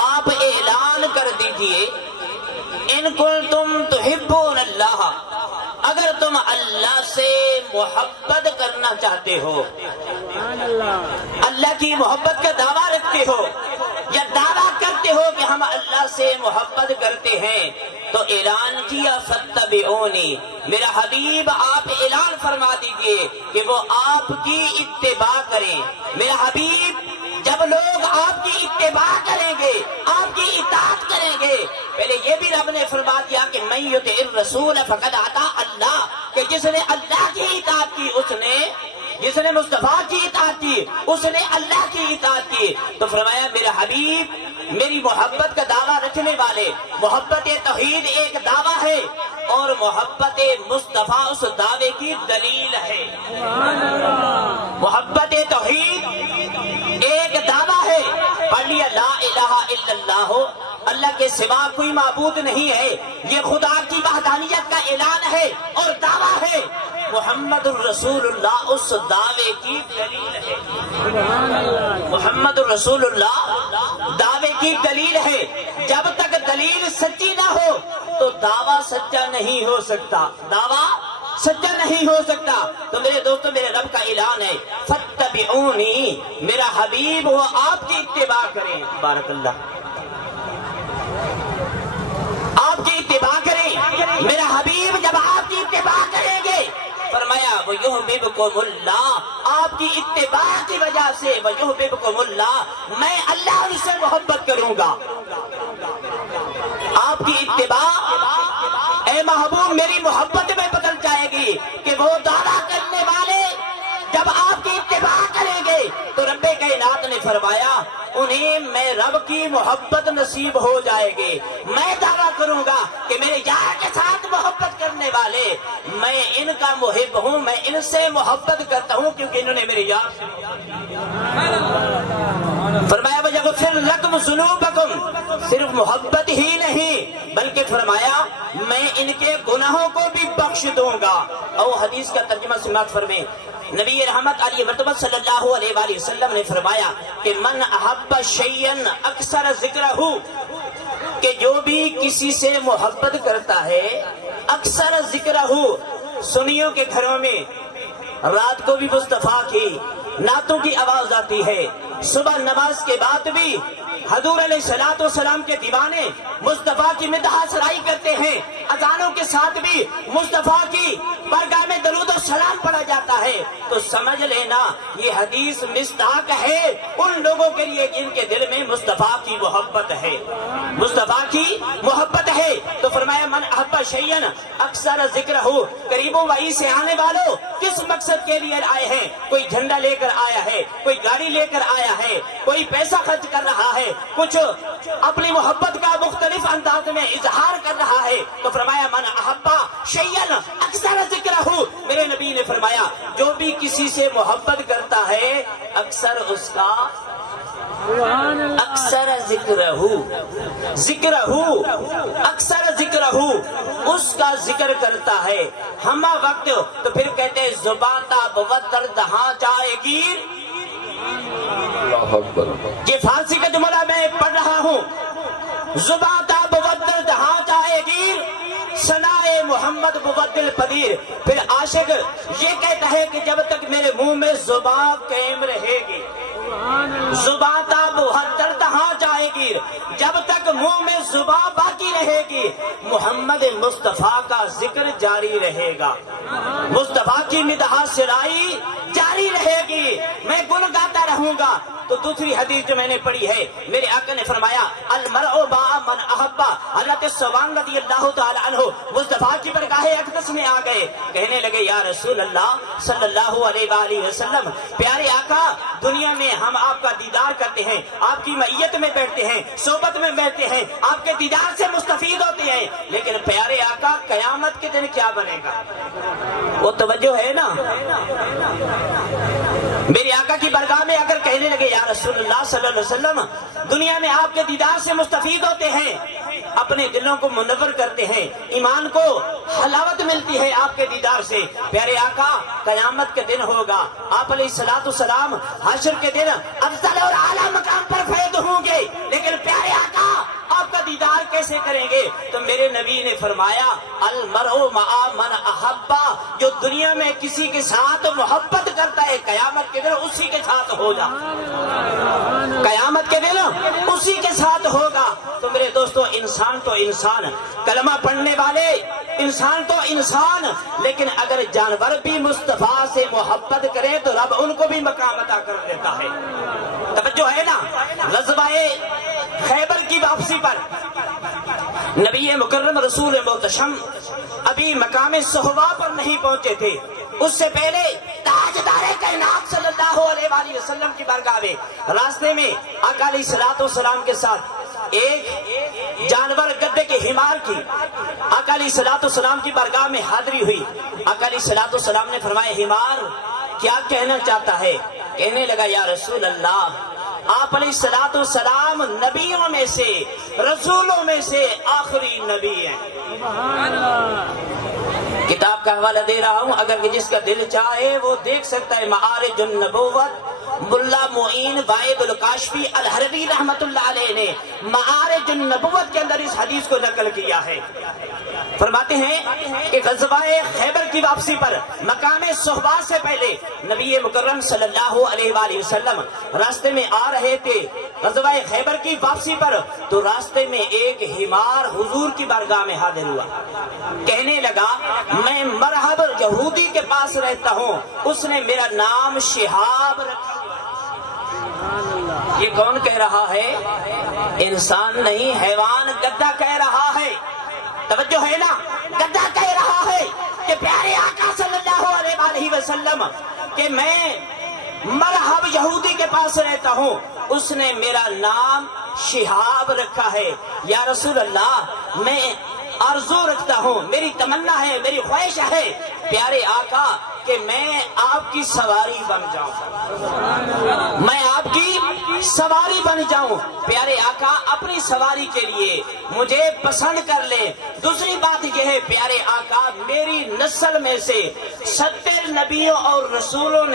آپ اعلان کر دیجئے ان کنتم تحبون اللہ اگر تم اللہ سے محبت کرنا چاہتے ہو اللہ کی محبت کا دعویٰ رکھتے ہو یا دعویٰ کرتے ہو کہ ہم اللہ سے محبت کرتے ہیں تو اعلان کیا فتبعونی میرا حبیب آپ اعلان فرما دیجئے کہ وہ آپ کی اتباع کریں میرا حبیب جب لوگ آپ کی اتباع کریں گے آپ کی اطاعت کریں گے پہلے یہ بھی رب نے فرما دیا کہ من یطع الرسول فقد اطاع اللہ کہ جس نے اللہ کی اطاعت کی جس نے مصطفیٰ کی اطاعت کی اس نے اللہ کی اطاعت کی تو فرمایا میرا حبیب میری محبت کا دعویٰ رکھنے والے محبت توحید ایک دعویٰ ہے اور محبت مصطفیٰ اس دعوے کی دلیل ہے محبت توحید ایک دعویٰ ہے پڑھ لیا لا الہ الا اللہ اللہ کے سوا کوئی معبود نہیں ہے یہ خدا کی وحدانیت کا اعلان ہے اور دعویٰ ہے محمد الرسول اللہ اس دعوے کی دلیل ہے محمد الرسول اللہ دعوے کی دلیل ہے جب تک دلیل سچی نہ ہو تو دعویٰ سچا نہیں ہو سکتا، دعویٰ سچا نہیں ہو سکتا۔ تو میرے دوستوں، میرے رب کا اعلان ہے فاتبعونی، میرا حبیب وہ آپ کی اتباع کریں، بارک اللہ، آپ کی اتباع کریں۔ میرا حبیب جب آپ کی اتباع کریں گے، فرمایا وَيُحْبِبْكُمُ اللَّهُ، آپ کی اتباع کی وجہ سے وَيُحْبِبْكُمُ اللَّهُ، میں اللہ ان سے محبت کروں گا۔ آپ کی اتباع اے محبوب میری محبت میں بدل جائے گی کہ وہ دعویٰ کرنے والے جب آپ کی اتباع کریں گے تو رب کائنات نے فرمایا انہیں میں رب کی محبت نصیب ہو جائے گی۔ میں دعویٰ کروں گا کہ میرے یار کے ساتھ محبت کرنے والے، میں ان کا محب ہوں، میں ان سے محبت کرتا ہوں کیونکہ انہوں نے میرے یار سے فرمایا وَيَغْفِرْ لَكُمْ ذُنُوبَكُمْ، صرف محبت ہی نہیں بلکہ فرمایا میں ان کے گناہوں کو بھی بخش دوں گا۔ اور حدیث کا ترجمہ سماعت فرمائیں، نبی رحمت علی مرتبہ صلی اللہ علیہ وآلہ وسلم نے فرمایا کہ من احب شیئن اکثر ذکرہ، کہ جو بھی کسی سے محبت کرتا ہے اکثر ذکرہ، سنیوں کے گھروں میں رات کو بھی مصطفیٰ کی نعتوں کی آواز آتی ہے، صبح نماز کے بعد بھی حضور علیہ الصلوۃ والسلام کے دیوانے مصطفیٰ کی مدح سرائی کرتے ہیں، اذانوں کے ساتھ بھی مصطفیٰ کی بارگاہ میں درود و سلام پڑھا جاتا ہے، تو سمجھ لینا یہ حدیث مصداق ہے ان لوگوں کے لیے جن کے دل میں مصطفیٰ کی محبت ہے، مصطفیٰ کی محبت ہے۔ تو فرمایا من احب شیئن اکثر ذکرہ، قریب و بعید سے آنے والوں کس مقصد کے لیے آئے ہیں؟ کوئی جھنڈا لے کر آیا ہے، کوئی گاڑی لے کر آیا ہے، کوئی پیسہ خرچ کر رہا ہے، کچھ اپنی محبت کا مختلف انداز میں اظہار کر رہا ہے، تو فرمایا من احبا شیئن اکثر ذکرہ، میرے نبی نے فرمایا جو بھی کسی سے محبت کرتا ہے اکثر اس کا اکثر ذکرہ اکثر ذکرہ اس کا ذکر کرتا ہے ہمہ وقت، تو پھر کہتے ہیں زبان تا بوتر دہاں جائے گیر، یہ فارسی کا جملہ میں پڑھ رہا ہوں، زبان تا بوتر دہاں جائے گیر، ثنائے محمد مبدل پدیر۔ پھر عاشق یہ کہتا ہے کہ جب تک میرے منہ میں زبان قائم رہے گی، زبان تا بہتر تہاں جائے گی، جب تک منہ میں زبان باقی رہے گی محمد مصطفیٰ کا ذکر جاری رہے گا، مصطفیٰ کی مدح سرائی جاری رہے گی، میں گن گاتا رہوں گا۔ تو دوسری حدیث جو میں نے پڑھی ہے، میرے آقا نے فرمایا المرء مع من احب، حضرت ثوبان رضی اللہ تعالی عنہ مصطفیٰ کی بارگاہ اقدس میں آ گئے، کہنے لگے یا رسول اللہ صلی اللہ علیہ وآلہ وسلم، پیارے آقا دنیا میں ہم آپ کا دیدار کرتے ہیں، آپ کی معیت میں بیٹھتے ہیں، صحبت میں بیٹھتے ہیں، آپ کے دیدار سے مستفید ہوتے ہیں، لیکن پیارے آقا قیامت کے دن کیا بنے گا؟ وہ توجہ ہے نا؟ میرے آقا کی بارگاہ میں اگر کہنے لگے یا رسول اللہ صلی اللہ علیہ وسلم دنیا میں آپ کے دیدار سے مستفید ہوتے ہیں، اپنے دلوں کو منور کرتے ہیں، ایمان کو حلاوت ملتی ہے آپ کے دیدار سے، پیارے آقا قیامت کے دن ہوگا، آپ علیہ الصلوۃ والسلام حشر کے دن افضل اور اعلیٰ مقام پر فیض ہوں گے، لیکن پیارے آقا آپ کا دیدار کیسے کریں گے؟ تو میرے نبی نے فرمایا المرء مع من احب، جو دنیا میں کسی کے ساتھ محبت کرتا ہے قیامت کے دن اسی کے ساتھ ہوگا، قیامت کے دن اسی کے ساتھ ہوگا۔ تو میرے دوستو انسان تو انسان، کلمہ پڑھنے والے انسان تو انسان، لیکن اگر جانور بھی مصطفیٰ سے محبت کرے تو رب ان کو بھی مقام عطا کر دیتا ہے۔ توجہ ہے نا؟ غزوہ خیبر کی واپسی پر نبی مکرم رسول محتشم ابھی مقام صحبہ پر نہیں پہنچے تھے، اس سے پہلے تاجدار کائنات صلی اللہ علیہ وآلہ وسلم کی بارگاہ میں راستے میں آقا علیہ الصلوۃ والسلام کے ساتھ ایک جانور گدے کے حمار کی آقا علیہ الصلوۃ والسلام کی بارگاہ میں حاضری ہوئی۔ آقا علیہ الصلوۃ والسلام نے فرمایا حمار کیا کہنا چاہتا ہے؟ کہنے لگا یا رسول اللہ آپ علیہ الصلوۃ والسلام نبیوں میں سے رسولوں میں سے آخری نبی ہیں۔ کتاب کا حوالہ دے رہا ہوں، اگر جس کا دل چاہے وہ دیکھ سکتا ہے، معارج النبوت ملا معین وائد الکاشفی الحرری رحمت اللہ علیہ نے معارج النبوت کے اندر اس حدیث کو نقل کیا ہے۔ فرماتے ہیں کہ غزوہ خیبر کی واپسی پر مقام صحبہ سے پہلے نبی مکرم صلی اللہ علیہ وآلہ وسلم راستے میں آ رہے تھے۔ غزوہ خیبر کی واپسی پر تو راستے میں ایک حمار حضور کی بارگاہ میں حاضر ہوا، کہنے لگا میں مرحب یہودی کے پاس رہتا ہوں، اس نے میرا نام شہاب رکھا۔ یہ کون کہہ رہا ہے؟ انسان نہیں، حیوان گدھا کہہ رہا ہے۔ توجہ ہے نا، گدھا کہہ رہا ہے کہ پیارے آقا صلی اللہ علیہ وآلہ وسلم کہ میں مرحب یہودی کے پاس رہتا ہوں، اس نے میرا نام شہاب رکھا ہے۔ یا رسول اللہ میں آرزو رکھتا ہوں، میری تمنا ہے، میری خواہش ہے پیارے آقا کہ میں آپ کی سواری بن جاؤں، میں آپ کی سواری بن جاؤں۔ پیارے آقا اپنی سواری کے لیے مجھے پسند کر لیں۔ دوسری بات یہ ہے پیارے آقا میری نسل میں سے 70 نبیوں اور رسولوں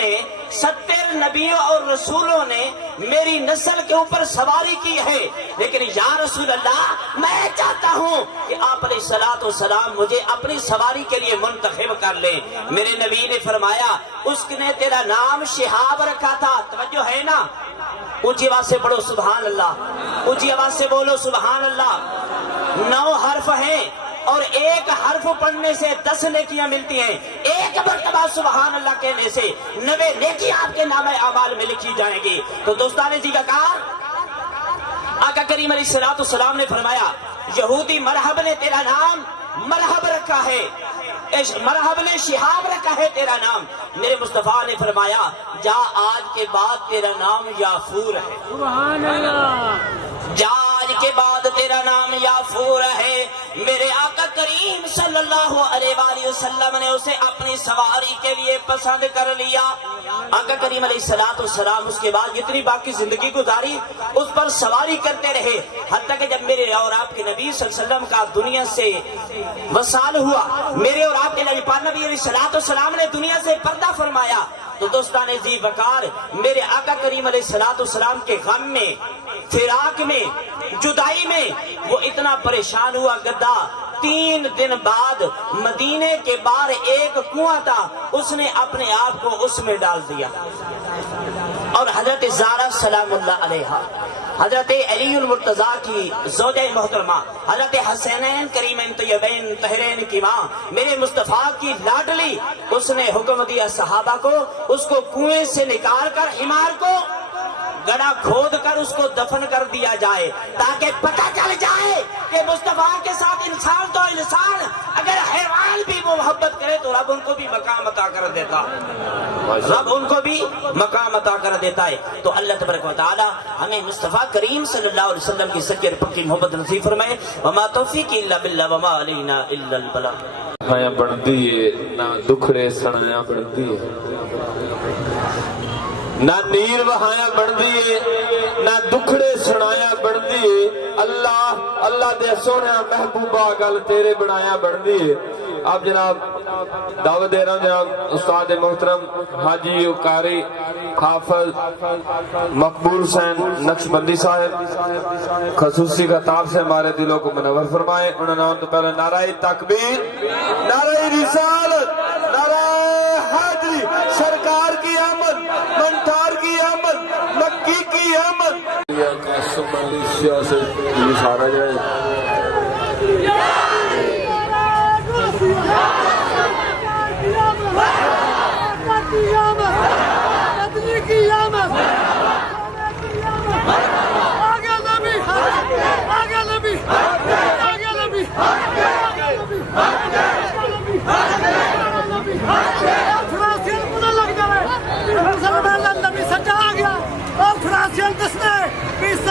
نے میری نسل کے اوپر سواری کی ہے، لیکن یا رسول اللہ میں چاہتا ہوں کہ آپ علیہ الصلوۃ والسلام مجھے اپنی سواری کے لیے منتخب کر لیں۔ میرے نبی نے فرمایا اس نے تیرا نام شہاب رکھا تھا۔ توجہ ہے نا، اونچی آواز سے پڑھو سبحان اللہ، اونچی آواز سے بولو سبحان اللہ۔ 9 حرف ہیں اور ایک حرف پڑھنے سے 10 نیکیاں ملتی ہیں، ایک مرتبہ سبحان اللہ کہنے سے 90 نیکیاں آپ کے نام اعمال میں لکھی جائیں گی۔ تو دوستان جی کا کہا آقا کریم علیہ الصلوۃ والسلام نے فرمایا یہودی مرحب نے تیرا نام مرحب رکھا ہے، مرحب نے شہاب رکھا ہے تیرا نام۔ میرے مصطفیٰ نے فرمایا جا آج کے بعد تیرا نام یافور ہے، سبحان اللہ، جا آج کے بعد تیرا نام یافور ہے۔ میرے آقا کریم صلی اللہ علیہ وآلہ وسلم نے اسے اپنی سواری کے لیے پسند کر لیا۔ آقا کریم علیہ الصلوۃ والسلام اس کے بعد جتنی باقی زندگی گزاری اس پر سواری کرتے رہے، حتیٰ کہ جب میرے اور آپ کے نبی صلی اللہ علیہ وسلم کا دنیا سے وصال ہوا، میرے اور آپ کے نبی علیہ الصلوۃ والسلام نے دنیا سے پردہ فرمایا، تو دوستان ذی وقار میرے آقا کریم علیہ الصلوۃ والسلام کے غم میں، فراق میں، جدائی میں وہ اتنا پریشان ہوا گدھا 3 دن بعد مدینے کے باہر ایک کنواں تھا، اس نے اپنے آپ کو اس میں ڈال دیا، اور حضرت زہرا سلام اللہ علیہا، حضرت علی المرتضیٰ کی زوجہ محترمہ، حضرت حسینین کریمین طیبین طاہرین کی ماں، میرے مصطفیٰ کی لاڈلی، اس نے حکم دیا صحابہ کو اس کو کنویں سے نکال کر حمار کو گڑھا کھود کر اس کو دفن کر دیا جائے، تاکہ پتہ چل جائے کہ مصطفیٰ کے ساتھ انسان تو انسان، اگر حیوان بھی وہ محبت کرے تو رب ان کو بھی مقام عطا کر دیتا، رب ان کو بھی مقام عطا کر دیتا ہے۔ تو اللہ تبارک و تعالی ہمیں مصطفیٰ کریم صلی اللہ علیہ وسلم کی سچی اور پکی محبت نصیب فرمائے۔ وما توفیقی الا باللہ وما علینا الا البلاغ۔ ہاں بڑھتی ہے نہ دکھڑے سنایا بڑھتی ہے، نہ نیر وہایا بڑھتی ہے، نہ دکھڑے سنایا بڑھتی ہے۔ اللہ دے سونے محبوبہ گل تیرے بنایا بڑھتی ہے۔ آپ جناب دعوت دے رہا ہوں جناب استاد محترم حاجی قاری حافظ مقبول حسین نقشبندی صاحب خصوصی خطاب سے ہمارے دلوں کو منور فرمائے۔ انہوں نے تو پہلے نعرہ تکبیر، نعرہ رسالت، نعرہ حیدری، سرکار کی آمد، منٹار کی آمد، مکی کی آمد۔ یہ سارا جو ہے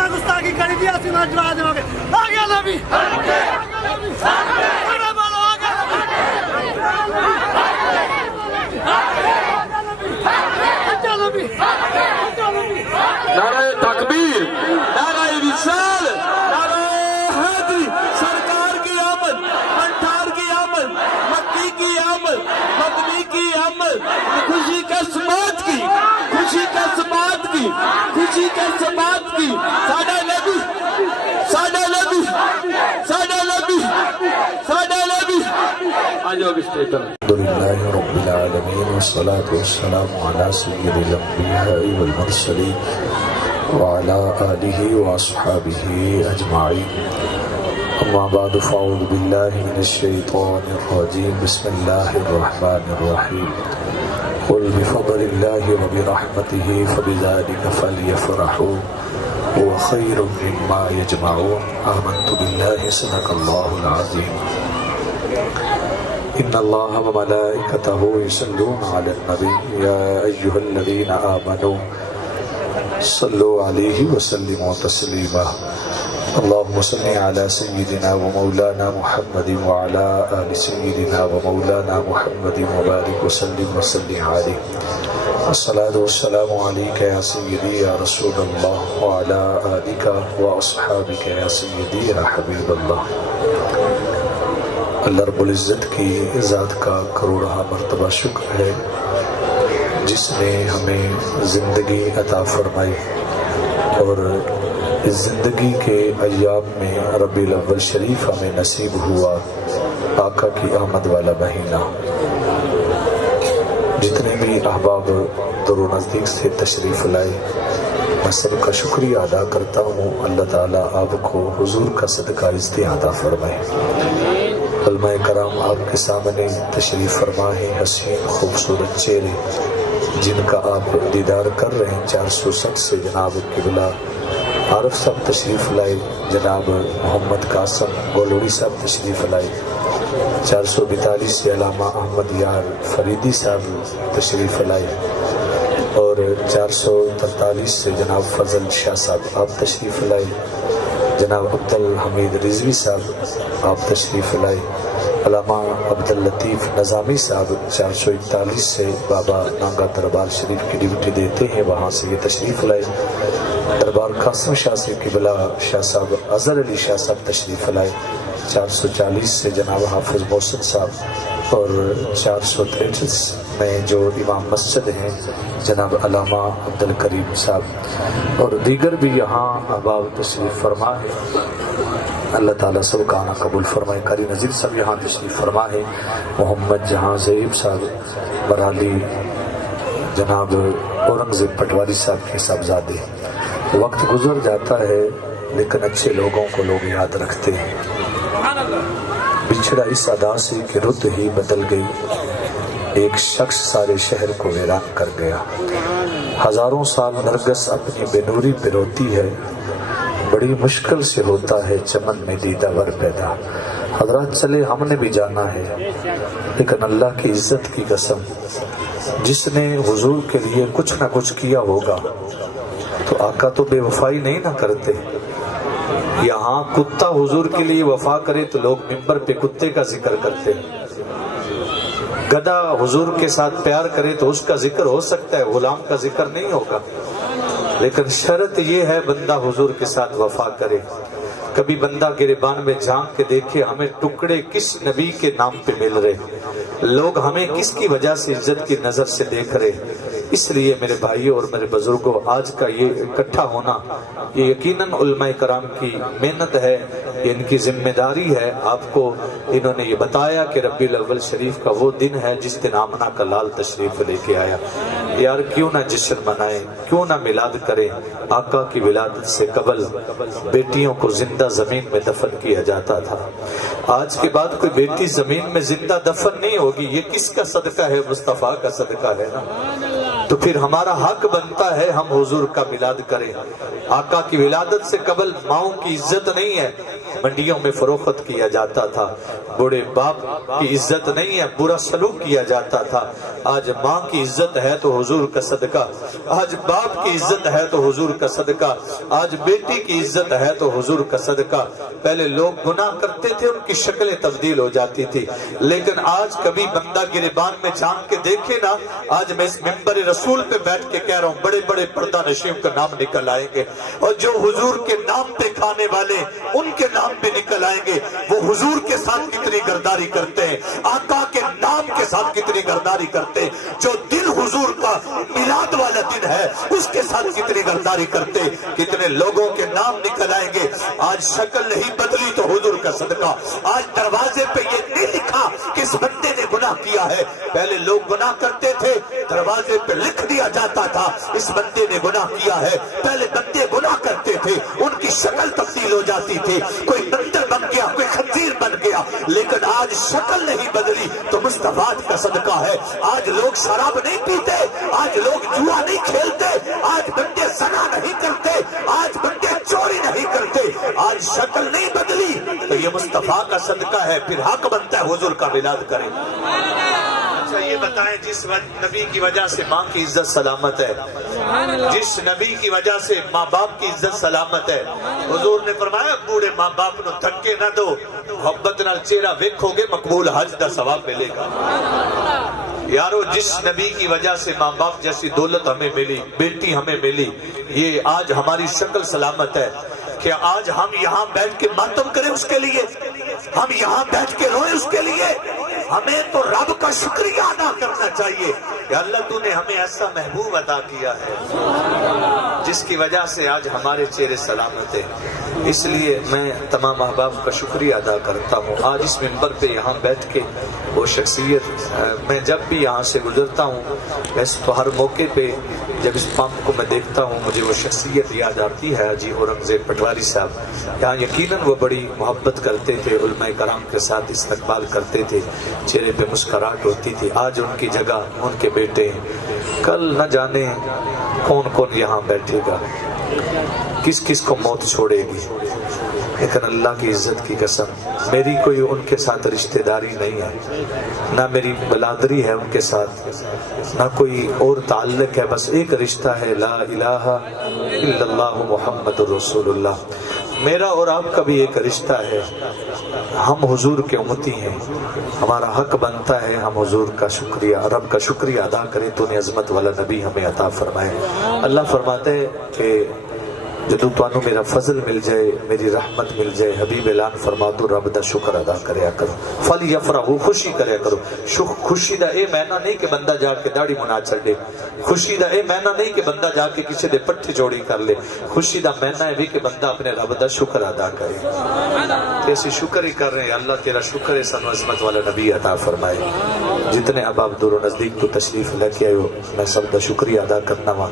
گستاخی کری دیا جواب دیں گے آگے نبی نعرہ تکبیر، نعرہ رسالت، نعرہ حیدری، سرکار کی آمد، منٹار کی آمد، مکی کی آمد، مدنی کی آمد، خوشی کا سماعت کی، خوشی کا سماعت کی خوشی کے سبات کی ساڈا نبی ساڈا نبی ساڈا نبی ساڈا نبی آجو اسٹیج پر الحمدللہ رب العالمین والصلاة والسلام علی سید الانبیاء والمرسلین وعلى آلہ واصحابہ اجمعین اما بعد فاعوذ باللہ من الشیطان الرجیم بسم اللہ الرحمن الرحیم قل بفضل اللہ وبرحمتہ فبذلک فلیفرحوا هو خیر مما یجمعون آمنت باللہ صدق اللہ العظیم ان اللہ وملائکتہ یصلون علی النبی یا ایہا الذین آمنوا صلوا علیہ وسلموا تسلیما اللهم صل على سيدنا ومولانا محمد وعلى آل سيدنا ومولانا محمد وبارك وسلم عليه الصلاة والسلام عليك يا سيدي يا رسول الله وعلى آلك وأصحابك يا سيدي يا حبيب الله اللہ رب العزت کی ذات کا کروڑہ مرتبہ شکر ہے جس نے ہمیں زندگی عطا فرمائی اور اس زندگی کے ایام میں ربیع الاول شریف ہمیں نصیب ہوا آقا کی آمد والا مہینہ جتنے بھی احباب دور و نزدیک سے تشریف لائے میں سب کا شکریہ ادا کرتا ہوں اللہ تعالیٰ آپ کو حضور کا صدقہ عزت عطا فرمائے علماء کرام آپ کے سامنے تشریف فرما ہے حسین خوبصورت چہرے جن کا آپ دیدار کر رہے ہیں 460 سے جناب قبلہ عارف صاحب تشریف لائے جناب محمد قاسم گولوڑی صاحب تشریف لائے 442 سے علامہ احمد یار فریدی صاحب تشریف لائے اور 443 سے جناب فضل شاہ صاحب آپ تشریف لائے جناب عبدالحمید رضوی صاحب آپ تشریف لائے علامہ عبداللطیف نظامی صاحب 441 سے بابا نانگا دربار شریف کی ڈیوٹی دیتے ہیں وہاں سے یہ تشریف لائے دربار قاسم شاہ سے قبلہ شاہ صاحب اظہر علی شاہ صاحب تشریف لائے 440 سے جناب حافظ محسن صاحب اور 433 میں جو امام مسجد ہیں جناب علامہ عبدالکریم صاحب اور دیگر بھی یہاں احباب تشریف فرما ہے اللہ تعالیٰ سب کا آنا قبول فرمائے قاری نذیر صاحب یہاں تشریف فرما ہے محمد جہاں زیب صاحب برالی جناب اورنگزیب پٹواری صاحب کے صاحبزادے وقت گزر جاتا ہے لیکن اچھے لوگوں کو لوگ یاد رکھتے ہیں بچھڑا اس ادا سے کہ رت ہی بدل گئی ایک شخص سارے شہر کو ویران کر گیا ہزاروں سال نرگس اپنی بے نوری پہ روتی ہے بڑی مشکل سے ہوتا ہے چمن میں دیدہ ور پیدا حضرات چلے ہم نے بھی جانا ہے لیکن اللہ کی عزت کی قسم جس نے حضور کے لیے کچھ نہ کچھ کیا ہوگا تو آقا تو بے وفائی نہیں نہ کرتے یہاں کتا حضور کے لیے وفا کرے تو لوگ ممبر پہ کتے کا ذکر کرتے گدھا حضور کے ساتھ پیار کرے تو اس کا ذکر ہو سکتا ہے غلام کا ذکر نہیں ہوگا لیکن شرط یہ ہے بندہ حضور کے ساتھ وفا کرے کبھی بندہ گریبان میں جھانک کے دیکھے ہمیں ٹکڑے کس نبی کے نام پہ مل رہے لوگ ہمیں کس کی وجہ سے عزت کی نظر سے دیکھ رہے اس لیے میرے بھائیوں اور میرے بزرگوں آج کا یہ اکٹھا ہونا یہ یقیناً علماء کرام کی محنت ہے یہ ان کی ذمہ داری ہے آپ کو انہوں نے یہ بتایا کہ ربیع الاول شریف کا وہ دن ہے جس دن آمنہ کا لال تشریف لے کے آیا یار کیوں نہ جشن منائیں کیوں نہ میلاد کریں آقا کی ولادت سے قبل بیٹیوں کو زندہ زمین میں دفن کیا جاتا تھا آج کے بعد کوئی بیٹی زمین میں زندہ دفن نہیں ہوگی یہ کس کا صدقہ ہے مصطفیٰ کا صدقہ ہے نا تو پھر ہمارا حق بنتا ہے ہم حضور کا میلاد کریں آقا کی ولادت سے قبل ماؤں کی عزت نہیں ہے منڈیوں میں فروخت کیا جاتا تھا بوڑھے باپ کی عزت نہیں ہے برا سلوک کیا جاتا تھا آج ماں کی عزت ہے تو حضور کا صدقہ آج باپ کی عزت ہے تو حضور کا صدقہ آج بیٹی کی عزت ہے تو حضور کا صدقہ پہلے لوگ گناہ کرتے تھے ان کی شکلیں تبدیل ہو جاتی تھی لیکن آج کبھی بندہ گریبان میں جھانک کے دیکھے نا آج میں اس ممبر رسول پہ بیٹھ کے کہہ رہا ہوں بڑے بڑے پردہ نشین کا نام نکل آئیں گے اور جو حضور کے نام پہ کھانے والے ان کے نام پہ نکل آئیں گے وہ حضور کے ساتھ کتنی غداری کرتے ہیں آقا کے نام کے کے ساتھ کتنی غداری کرتے، جو دن حضور کا میلاد والا دن ہے اس کے ساتھ کتنی غداری کرتے، کتنے لوگوں کے نام نکل آئیں گے۔ آج شکل نہیں بدلی تو حضور کا صدقہ، آج دروازے پہ یہ نہیں لکھا کہ اس بندے نے گناہ کیا ہے، پہلے لوگ گناہ کرتے تھے دروازے پہ لکھ دیا جاتا تھا اس بندے نے گناہ کیا ہے۔ پہلے بندے گناہ کرتے تھے، ان کی شکل تبدیل ہو جاتی تھی، کوئی بندر بن گیا، کوئی خنزیر بن گیا، لیکن آج شکل نہیں بدلی تو مصطفیٰ کا صدقہ ہے۔ آج لوگ شراب نہیں پیتے، آج لوگ جوا نہیں کھیلتے، آج بندے زنا نہیں کرتے، آج بندے چوری نہیں کرتے، آج شکل نہیں بدلی تو یہ مصطفیٰ کا صدقہ ہے۔ پھر حق بنتا ہے حضور کا میلاد کریں۔ اچھا یہ بتائیں، جس نبی کی وجہ سے ماں کی عزت سلامت ہے، جس نبی کی وجہ سے ماں باپ کی عزت سلامت ہے، حضور نے فرمایا بوڑھے ماں باپ نو دھکے نہ دو، محبت نال چہرہ ویکھو گے مقبول حج دا ثواب ملے گا۔ یارو جس نبی کی وجہ سے ماں باپ جیسی دولت ہمیں ملی، بیٹی ہمیں ملی، یہ آج ہماری شکل سلامت ہے کہ آج ہم یہاں بیٹھ کے ماتم کریں اس کے لیے، ہم یہاں بیٹھ کے روئیں اس کے لیے۔ ہمیں تو رب کا شکریہ ادا کرنا چاہیے کہ اللہ تو نے ہمیں ایسا محبوب عطا کیا ہے جس کی وجہ سے آج ہمارے چہرے سلامت ہیں۔ اس لیے میں تمام احباب کا شکریہ ادا کرتا ہوں۔ آج اس منبر پہ یہاں بیٹھ کے وہ شخصیت، میں جب بھی یہاں سے گزرتا ہوں ویسے تو ہر موقع پہ جب اس پمپ کو میں دیکھتا ہوں مجھے وہ شخصیت یاد آتی ہے، حاجی اورنگزیب پٹواری صاحب۔ یہاں یقیناً وہ بڑی محبت کرتے تھے، علماء کرام کے ساتھ استقبال کرتے تھے، چہرے پہ مسکراہٹ ہوتی تھی۔ آج ان کی جگہ ان کے بیٹے ہیں، کل نہ جانے کون کون یہاں بیٹھے گا، کس کس کو موت چھوڑے گی، لیکن اللہ کی عزت کی قسم میری کوئی ان کے ساتھ رشتہ داری نہیں ہے، نہ میری بلادری ہے ان کے ساتھ، نہ کوئی اور تعلق ہے، بس ایک رشتہ ہے، لا الہ الا اللہ محمد رسول اللہ۔ میرا اور آپ کا بھی ایک رشتہ ہے، ہم حضور کے امتی ہیں، ہمارا حق بنتا ہے ہم حضور کا شکریہ، رب کا شکریہ ادا کریں تو نے عظمت والا نبی ہمیں عطا فرمائے۔ اللہ فرماتے ہیں کہ جدو تانوں میرا فضل مل جائے، میری رحمت مل جائے، حبیب اعلان فرما دو رب دا شکر ادا کریا کرو، فلیفرحوا، خوشی کریا کرو۔ خوشی دا اے معنی نہیں کہ بندہ جا کے داڑھی منا چڑھے، خوشی دا اے معنی نہیں کہ بندہ جا کے کسی دے پٹھے جوڑی کر لے، خوشی دا معنی ہے بھی کہ بندہ اپنے رب دا شکر ادا کرے۔ ایسے شکر ہی کر رہے ہیں، اللہ تیرا شکر ہے سانو عظمت والا نبی عطا فرمائے۔ جتنے احباب دور و نزدیک تو تشریف لے کے آئے ہو میں سب دا شکریہ ادا کرنا وا۔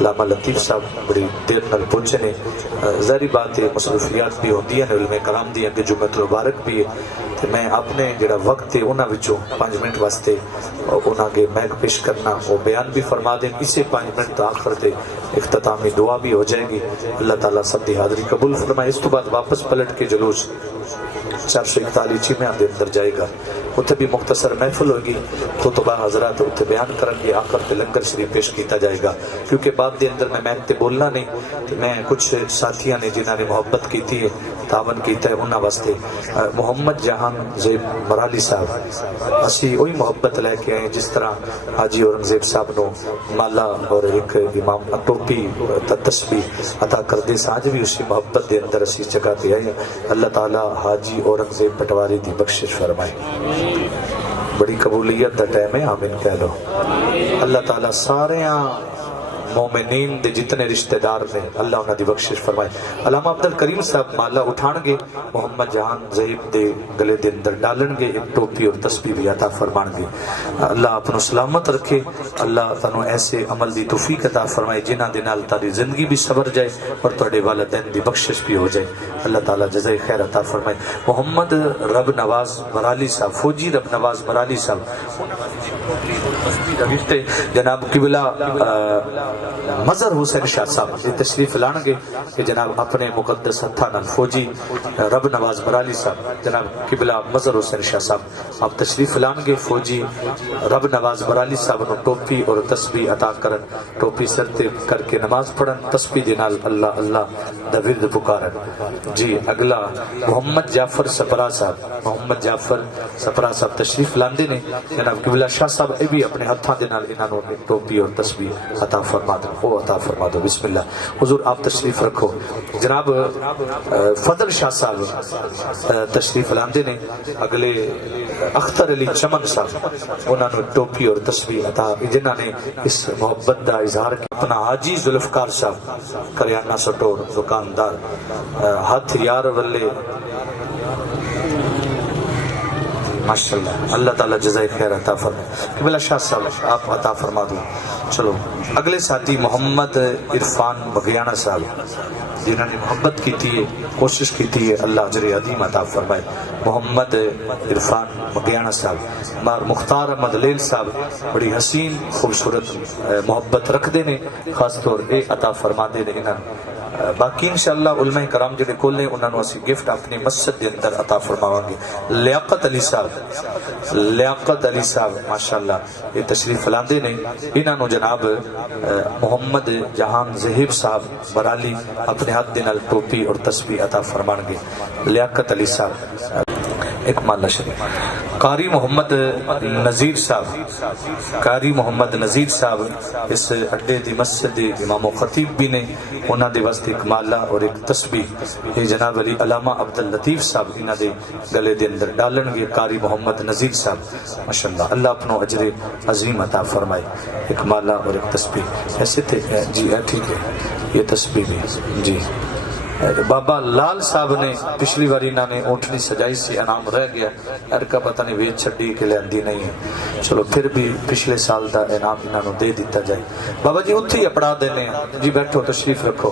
علامہ لطیف صاحب بڑی دیر نال پہنچے نے، ظاہری بات ہے مصروفیات بھی ہوندی ہیں، علماء کرام دی اگے جمعۃ المبارک بھی ہے، تے میں اپنے جڑا وقت ہے انہاں وچوں 5 منٹ واسطے انہاں کے مائک پیش کرنا، وہ بیان بھی فرما دیں، اسے 5 منٹ آخر تے اختتامی دعا بھی ہو جائے گی۔ اللہ تعالیٰ سب دی حاضری قبول فرمائے۔ اس تو بعد واپس پلٹ کے جلوس 441 چیمیاں دے اندر جائے گا، اتھے بھی مختصر محفل ہوگی، خطبہ حضرات اتھے بیان کرن گے، آخر تے لنگر شریف پیش کیتا جائے گا۔ کیونکہ بات دے اندر میں محنت تے بولنا نہیں، تو میں کچھ ساتھیاں نے جنہاں نے محبت کیتی ہے، تعاون کیتا ہے، انہاں واسطے محمد جہان زیب مرالی صاحب اسی وہی محبت لے کے آئے جس طرح حاجی اورنگزیب صاحب نو مالا اور ایک امام ٹوپی تسبیح عطا کر دے، ساج بھی اسی محبت دے اندر اسی جگہ تے آئے۔ اللہ تعالیٰ حاجی اورنگزیب پٹواری دی بخشش فرمائے۔ بڑی قبولیت دا ٹائم ہے، آمین کہہ لو۔ اللہ تعالیٰ سارے مومنین دے جتنے رشتہ دار نے اللہ انہاں دی بخشش فرمائے۔ علامہ عبد الکریم صاحب مالا اٹھان گے، محمد جہان زہیب دے گلے دے اندر ڈالن گے، ایک ٹوپی اور تسبیح بھی عطا فرمان گے۔ اللہ اپنو سلامت رکھے، اللہ تانوں ایسے عمل دی توفیق عطا فرمائے جنہاں دے نال تاری زندگی بھی سور جائے اور تواڈے والدین دی بخشش بھی ہو جائے۔ اللہ تعالیٰ جزائے خیر عطا فرمائے۔ محمد رب نواز مرالی صاحب، فوجی رب نواز مرالی صاحب، جناب قبلہ مظہر حسین شاہ صاحب یہ تشریف لان گے کہ جناب اپنے مقدس ہتھاں نال فوجی رب نواز مرالی صاحب، جناب قبلہ مظہر حسین شاہ صاحب آپ تشریف لان گے، فوجی رب نواز مرالی صاحب نو ٹوپی اور تسبیح عطا کرن، ٹوپی سر تے کر کے نماز پڑھن، تسبیح دے نال اللہ اللہ دا ورد پکارن۔ جی اگلا محمد جعفر سپرا صاحب، محمد جعفر سپرا صاحب تشریف لاندے نے جناب قبلہ شاہ صاحب اے بھی اپنے ہتھاں دے نال انہاں نوں ٹوپی اور تسبیح عطا فرما دو، وہ عطا فرما دو. بسم اللہ حضور آپ تشریف رکھو. جناب فضل شاہ صاحب تشریف لاندے نے، اگلے اختر علی چمن صاحب انہاں نوں ٹوپی اور تسبیح عطا جنہاں نے اس محبت دا اظہار کیا. اپنا حاجی ذوالفقار صاحب کریانہ سٹور دکاندار، ہاتھ یار ولے ماشاءاللہ، اللہ تعالیٰ جزائے خیر عطا فرمائے. قبلہ شاہ صاحب آپ عطا فرما دو. چلو اگلے ساتھی محمد عرفان بغیانہ صاحب جنہوں نے محبت کی تھی، کوشش کی تھی، اللہ اجر عظیم عطا فرمائے. محمد عرفان بغیانہ صاحب. مختار احمد لیل صاحب بڑی حسین خوبصورت محبت رکھ دے نے، خاص طور اے عطا فرما دے نے. انہاں باقی انشاءاللہ علماء کرام جڑے کولے انہاں نوں اسی گفٹ اپنی مسجد دے اندر عطا فرماواں گے. لیاقت علی صاحب، لیاقت علی صاحب ماشاءاللہ یہ تشریف لاندے نے. انہاں نوں جناب محمد جہان زہیب صاحب برالی اپنے ہاتھ دے نال ٹوپی اور تسبیح عطا فرمان گے. لیاقت علی صاحب. ایک مالا شریف قاری محمد نذیر صاحب، قاری محمد نذیر صاحب اس اڈے دی مسجد دی امام و خطیب بھی نے. انہاں دے واسطے ایک مالا اور ایک تسبیح یہ جناب علی علامہ عبداللطیف صاحب انہاں دے گلے دے اندر ڈالن گے. قاری محمد نذیر صاحب ماشاءاللہ، اللہ اپنا اجر عظیم عطا فرمائے. ایک مالا اور ایک تسبیح ایسے تھے جی. ٹھیک ہے یہ تسبیح بھی جی. بابا لال صاحب نے پچھلی باری انہوں نے اونٹنی سجائی سی، انعام رہ گیا، ارکا پتہ نہیں ویچ چھڑی کے لئے اندھی نہیں ہے. چلو پھر بھی پچھلے سال دا انعام انہوں نے دے دیتا جائے. بابا جی اتھی اپڑا دینے جی، بیٹھو تشریف رکھو.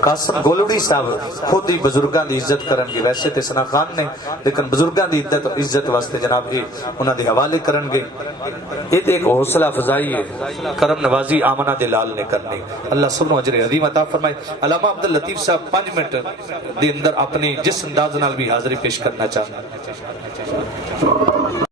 قاسم گولوڑی صاحب خود ہی بزرگاں دی عزت کرن گے، ویسے تے سنا خان نے لیکن بزرگاں دی عزت واسطے جناب یہ انہوں نے حوالے کرن گے. یہ ایک حوصلہ افزائی ہے، کرم نوازی آمنہ دے لال نے کرنی. اللہ سب اجر عظیم عطا فرمائے. علامہ عبداللطیف صاحب 5 منٹ دے اندر اپنی جس انداز نال بھی حاضری پیش کرنا چاہتا.